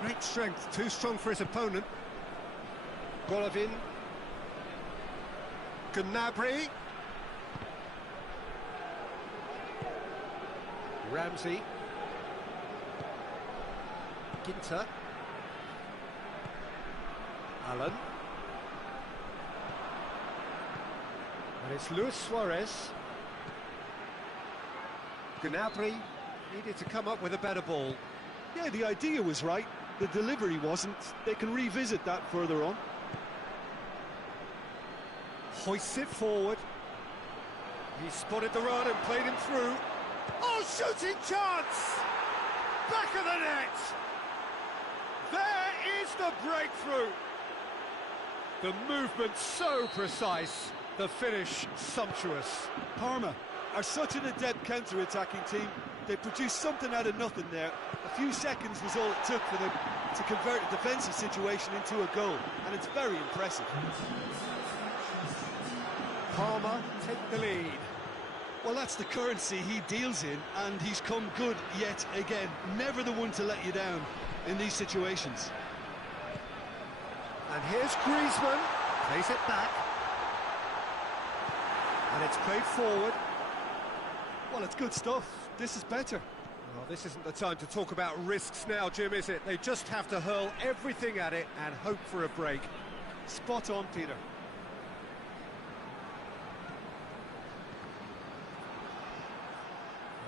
Great strength, too strong for his opponent. Golovin. Gnabry. Ramsey. Ginter. Allen. And it's Luis Suarez. Gnabry needed to come up with a better ball. Yeah, the idea was right, the delivery wasn't. They can revisit that further on. Hoists it forward. He spotted the run and played him through. Oh, shooting chance! Back of the net! There is the breakthrough! The movement so precise, the finish sumptuous. Parma are such an adept counter-attacking team. They produced something out of nothing there. A few seconds was all it took for them to convert a defensive situation into a goal, and it's very impressive. Parma take the lead. Well, that's the currency he deals in, and he's come good yet again. Never the one to let you down in these situations. And here's Griezmann, plays it back. And it's played forward. Well, it's good stuff. This is better. Well, this isn't the time to talk about risks now, Jim, is it? They just have to hurl everything at it and hope for a break. Spot on, Peter.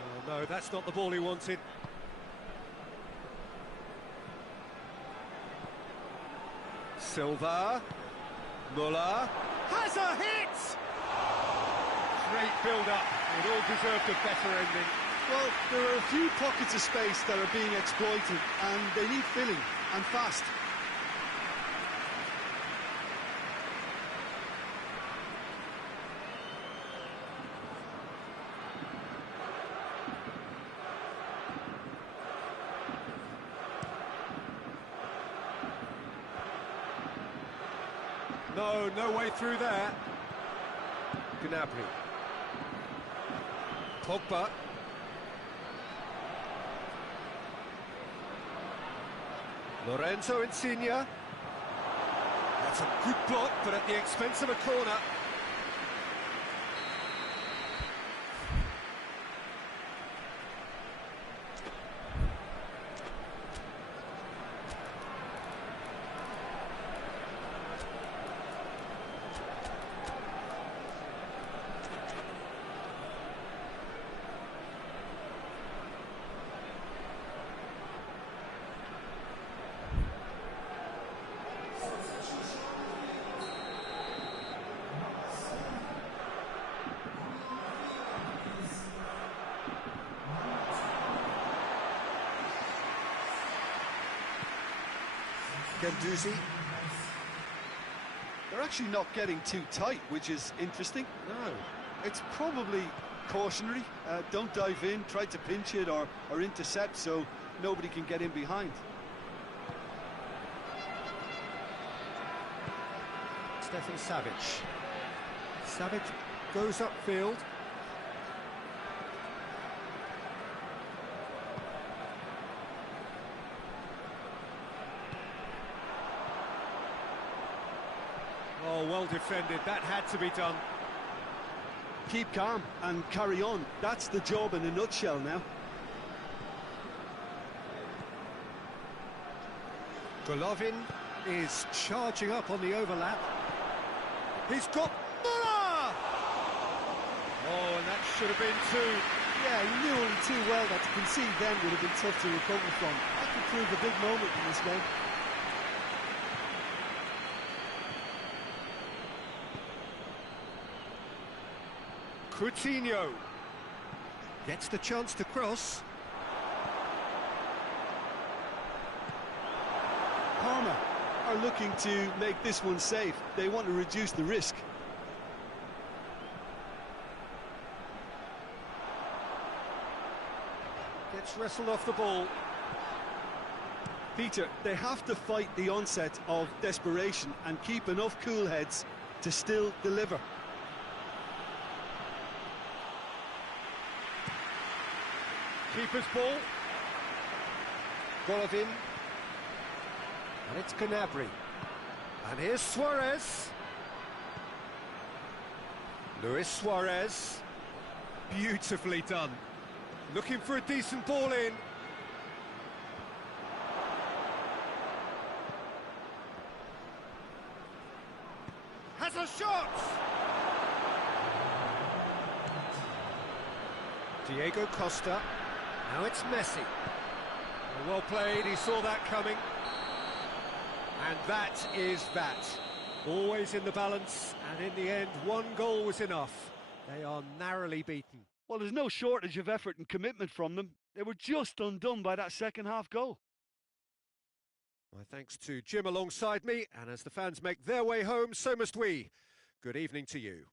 Oh, no, that's not the ball he wanted. Silva. Muller. Has a hit! Great build-up. It all deserved a better ending. Well, there are a few pockets of space that are being exploited, and they need filling, and fast. No way through there. Gnabry. Pogba. Lorenzo Insigne. That's a good block, but at the expense of a corner. Gendouzi. They're actually not getting too tight, which is interesting. No. It's probably cautionary. Don't dive in, try to pinch it or intercept so nobody can get in behind. Stefan Savic. Savic goes upfield. Oh, well defended. That had to be done. Keep calm and carry on. That's the job in a nutshell now. Golovin is charging up on the overlap. He's got Muller! Oh, and that should have been two. Yeah, he knew only too well that to concede then would have been tough to recover from. That could prove a big moment in this game. Coutinho gets the chance to cross. Parma are looking to make this one safe. They want to reduce the risk. Gets wrestled off the ball. Peter, they have to fight the onset of desperation and keep enough cool heads to still deliver. Keeper's ball. Golovin. And it's Gnabry. And here's Suarez. Luis Suarez. Beautifully done. Looking for a decent ball in. Has a shot! Diego Costa. Now it's Messi. Well played, he saw that coming. And that is that. Always in the balance, and in the end, one goal was enough. They are narrowly beaten. Well, there's no shortage of effort and commitment from them. They were just undone by that second-half goal. My thanks to Jim alongside me, and as the fans make their way home, so must we. Good evening to you.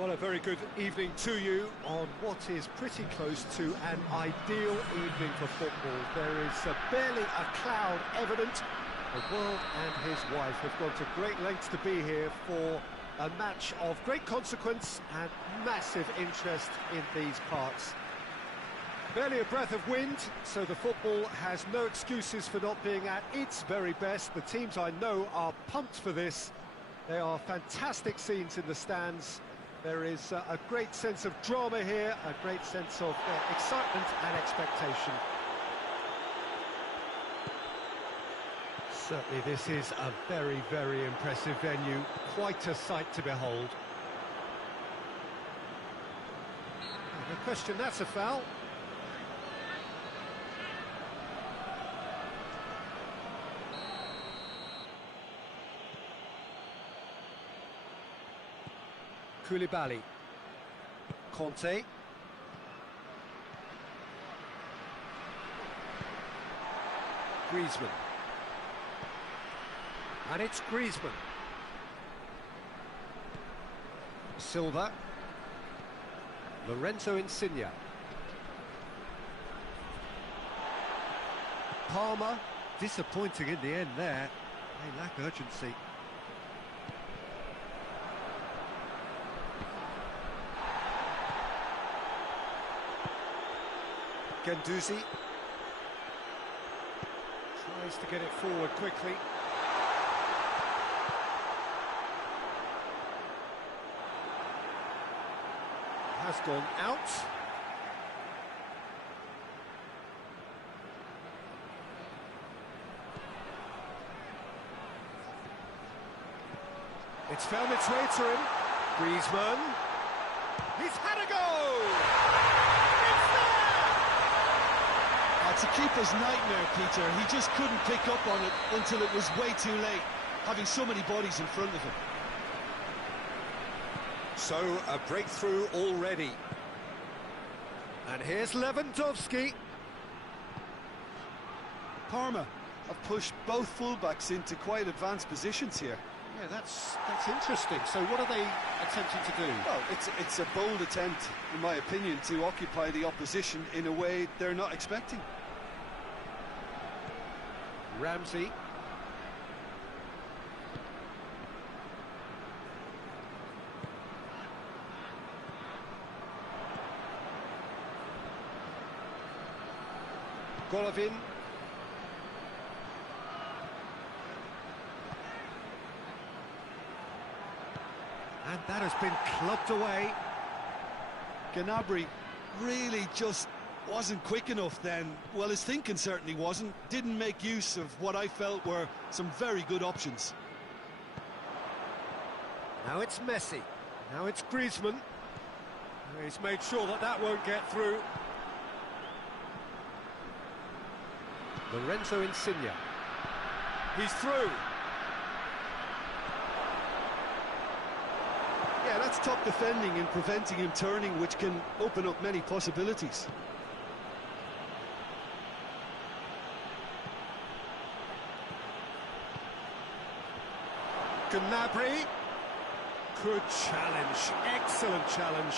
Well, a very good evening to you on what is pretty close to an ideal evening for football. There is barely a cloud evident. The world and his wife have gone to great lengths to be here for a match of great consequence and massive interest in these parts. Barely a breath of wind, so the football has no excuses for not being at its very best. The teams I know are pumped for this. There are fantastic scenes in the stands. There is a great sense of drama here, a great sense of excitement and expectation. Certainly this is a very, very impressive venue, quite a sight to behold. No question, that's a foul. Koulibaly, Conte, Griezmann, and it's Griezmann, Silva, Lorenzo Insigne, Palmer, disappointing in the end there, they lack urgency. Guendouzi tries to get it forward quickly. Has gone out. It's found its way to him. Griezmann. He's had a go! It's a keeper's nightmare, Peter. He just couldn't pick up on it until it was way too late, having so many bodies in front of him. So, a breakthrough already. And here's Lewandowski. Parma have pushed both fullbacks into quite advanced positions here. Yeah, that's interesting. So what are they attempting to do? Well, it's a bold attempt, in my opinion, to occupy the opposition in a way they're not expecting. Ramsey. Golovin. And that has been clubbed away. Gnabry really just wasn't quick enough then. Well, his thinking certainly wasn't. Didn't make use of what I felt were some very good options. Now it's Messi. Now it's Griezmann. He's made sure that that won't get through. Lorenzo Insigne. He's through. Yeah, that's top defending and preventing him turning, which can open up many possibilities. Gnabry. Good challenge. Excellent challenge.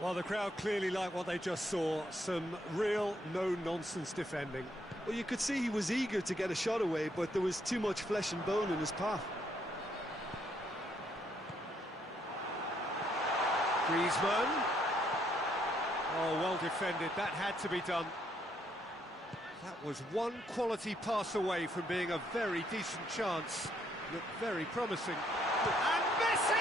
Well, the crowd clearly like what they just saw. Some real no-nonsense defending. Well, you could see he was eager to get a shot away, but there was too much flesh and bone in his path. Griezmann. Oh, well defended. That had to be done. That was one quality pass away from being a very decent chance. Looked very promising. And Messi!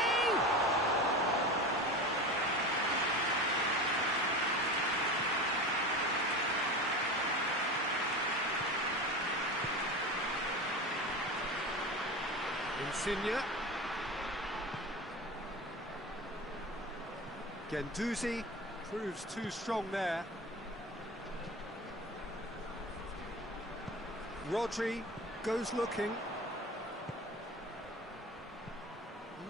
Insigne. Guendouzi proves too strong there. Rodri goes looking.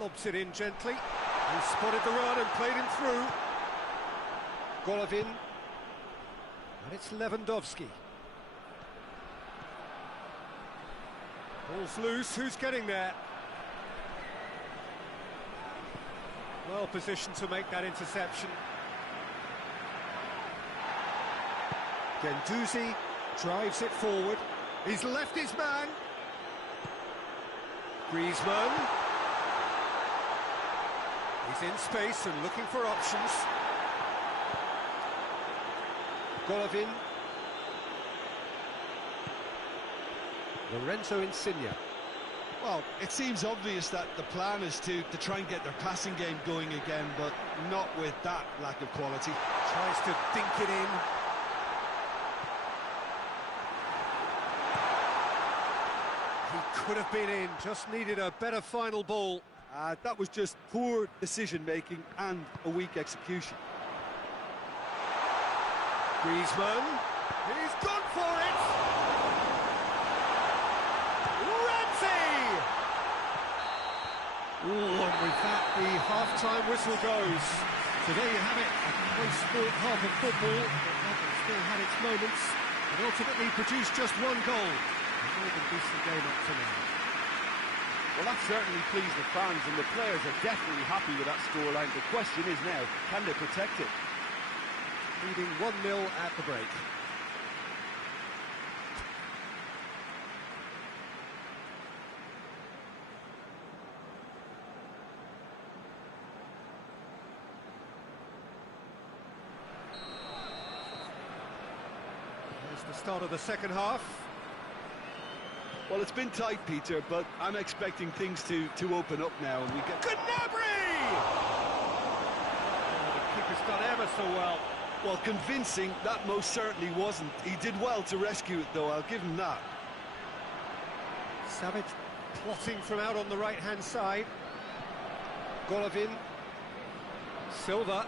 Lobs it in gently. He spotted the run and played him through. Golovin. And it's Lewandowski. Ball's loose. Who's getting there? Well positioned to make that interception. Guendouzi drives it forward. He's left his man. Griezmann. He's in space and looking for options. Golovin. Lorenzo Insigne. Well, it seems obvious that the plan is to try and get their passing game going again, but not with that lack of quality. Tries to dink it in. He could have been in, just needed a better final ball. That was just poor decision-making and a weak execution. Griezmann. He's gone for it! Ooh, and with that, the half-time whistle goes. So there you have it, a close-sport half of football, but still had its moments, and ultimately produced just one goal. A more than decent game up to now. Well, that certainly pleased the fans, and the players are definitely happy with that scoreline. The question is now, can they protect it? Leading 1-0 at the break. Here's the start of the second half. Well, it's been tight, Peter, but I'm expecting things to open up now, and we get... Gnabry! Oh, the keeper's done ever so well. Well, convincing, that most certainly wasn't. He did well to rescue it, though, I'll give him that. Savage plotting from out on the right-hand side. Golovin. Silva.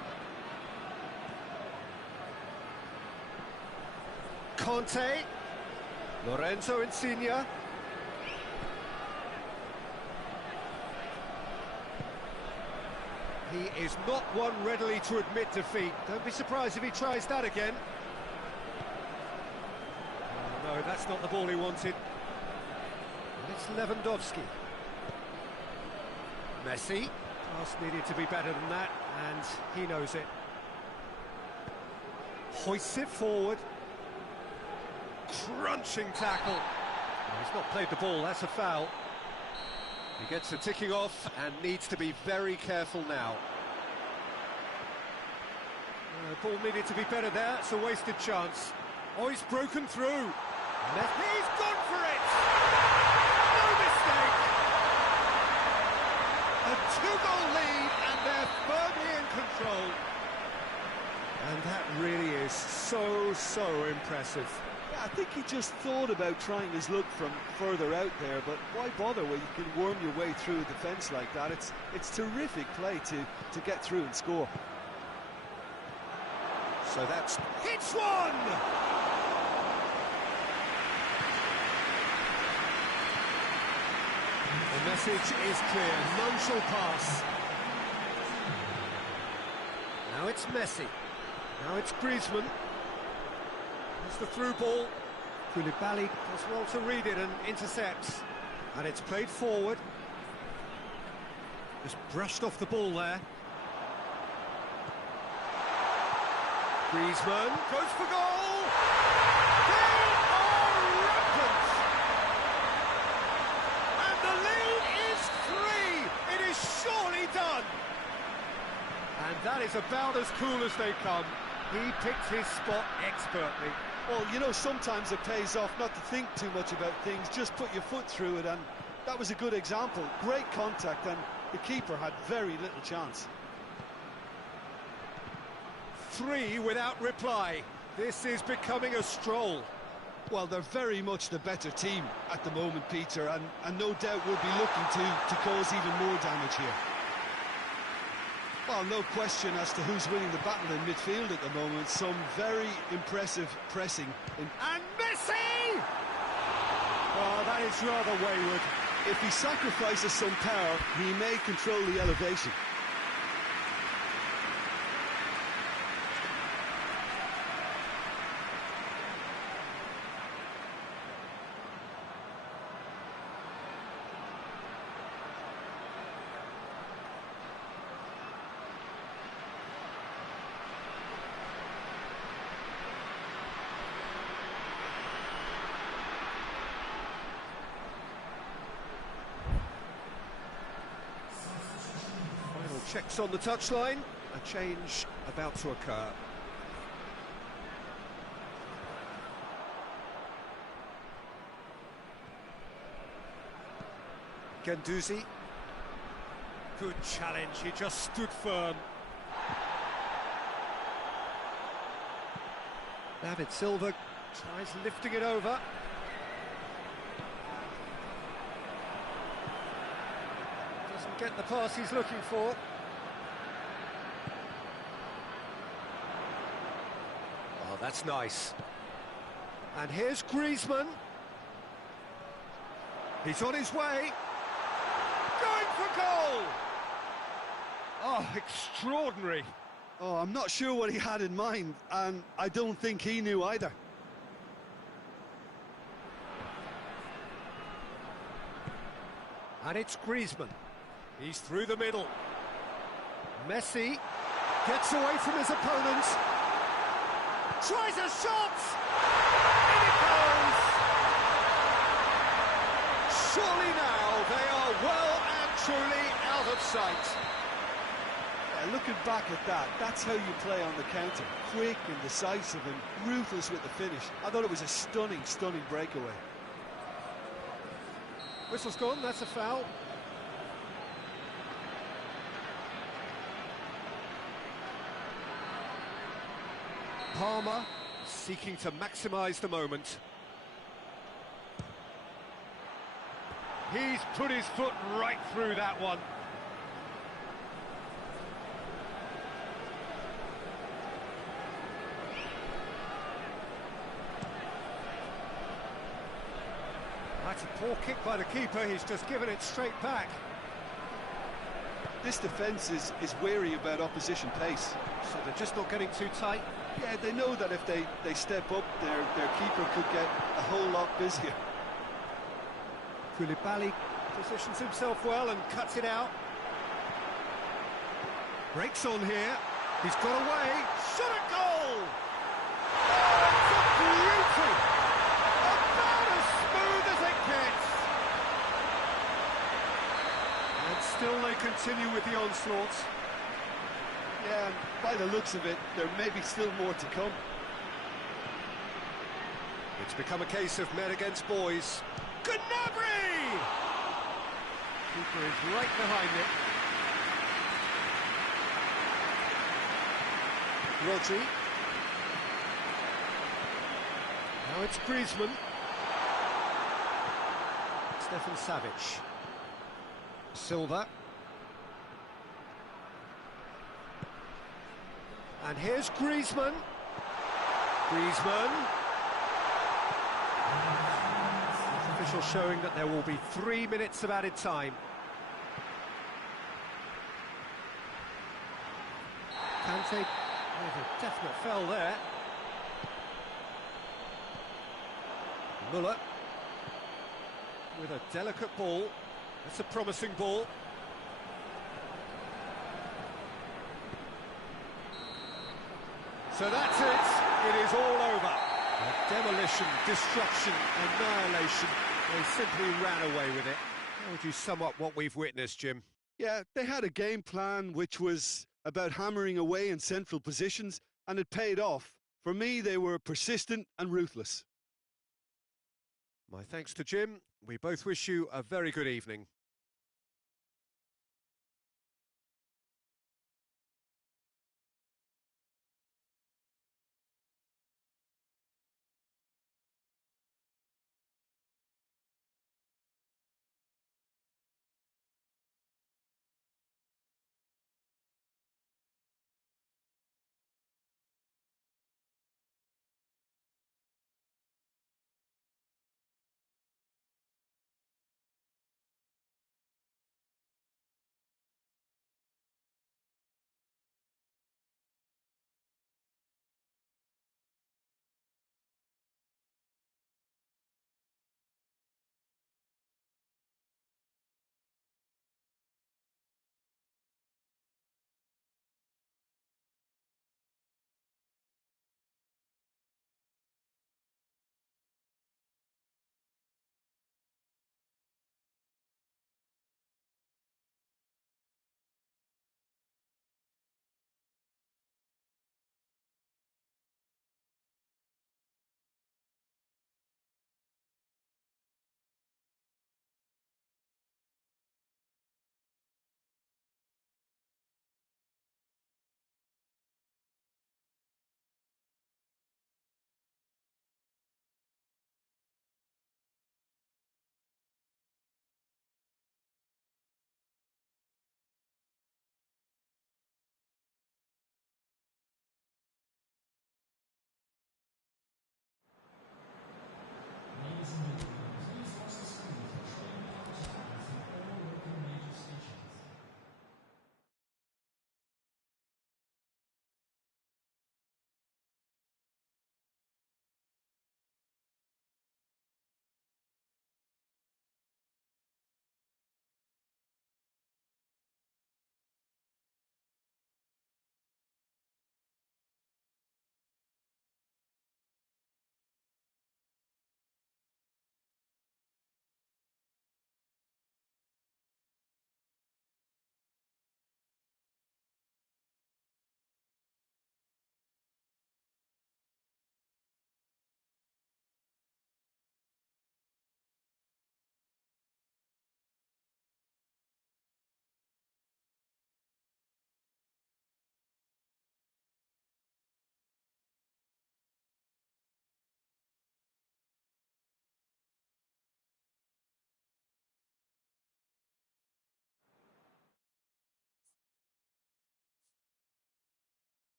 Conte. Lorenzo Insigne. He is not one readily to admit defeat. Don't be surprised if he tries that again. Oh, no, that's not the ball he wanted. And it's Lewandowski. Messi. Pass needed to be better than that, and he knows it. Hoists it forward. Crunching tackle. Oh, he's not played the ball, that's a foul. He gets the ticking off and needs to be very careful now. The ball needed to be better there, it's a wasted chance. Oh, he's broken through. He's gone for it! No mistake! A two-goal lead and they're firmly in control. And that really is so impressive. Yeah, I think he just thought about trying his luck from further out there, but why bother when you can worm your way through a defence like that? It's terrific play to get through and score. So that's hits one! The message is clear, none shall pass. Now it's Messi. Now it's Griezmann. It's the through ball. Koulibaly does well to read it and intercepts. And it's played forward. Just brushed off the ball there. Griezmann goes for goal! They are rampant! And the lead is 3! It is surely done! And that is about as cool as they come. He picked his spot expertly. Well, you know, sometimes it pays off not to think too much about things, just put your foot through it, and that was a good example. Great contact, and the keeper had very little chance. 3 without reply. This is becoming a stroll. Well, they're very much the better team at the moment, Peter, and no doubt will be looking to cause even more damage here. Well, no question as to who's winning the battle in midfield at the moment. Some very impressive pressing. And Messi! Oh, that is rather wayward. If he sacrifices some power, he may control the elevation. Checks on the touchline, a change about to occur. Guendouzi. Good challenge, he just stood firm. David Silva tries lifting it over. Doesn't get the pass he's looking for. Oh, that's nice. And here's Griezmann. He's on his way. Going for goal! Oh, extraordinary. Oh, I'm not sure what he had in mind, and I don't think he knew either. And it's Griezmann. He's through the middle. Messi gets away from his opponent. Tries a shot! In it goes! Surely now they are well and truly out of sight. Yeah, looking back at that, that's how you play on the counter. Quick and decisive and ruthless with the finish. I thought it was a stunning, stunning breakaway. Whistle's gone, that's a foul. Palmer seeking to maximise the moment. He's put his foot right through that one. That's a poor kick by the keeper, he's just given it straight back. This defence is wary about opposition pace. So they're just not getting too tight. Yeah, they know that if they step up, their keeper could get a whole lot busier. Koulibaly positions himself well and cuts it out. Breaks on here. He's got away. Shot at goal! Oh, it's a beauty! About as smooth as it gets. And still they continue with the onslaught. Yeah, and by the looks of it, there may be still more to come. It's become a case of men against boys. Gnabry! Keeper is right behind it. Rodri. Now it's Griezmann. Stefan Savic. Silva. And here's Griezmann. Griezmann. Official showing that there will be 3 minutes of added time. Kante with a definite foul there. Muller with a delicate ball. That's a promising ball. So that's it. It is all over. Demolition, destruction, annihilation. They simply ran away with it. How would you sum up what we've witnessed, Jim? Yeah, they had a game plan which was about hammering away in central positions, and it paid off. For me, they were persistent and ruthless. My thanks to Jim. We both wish you a very good evening.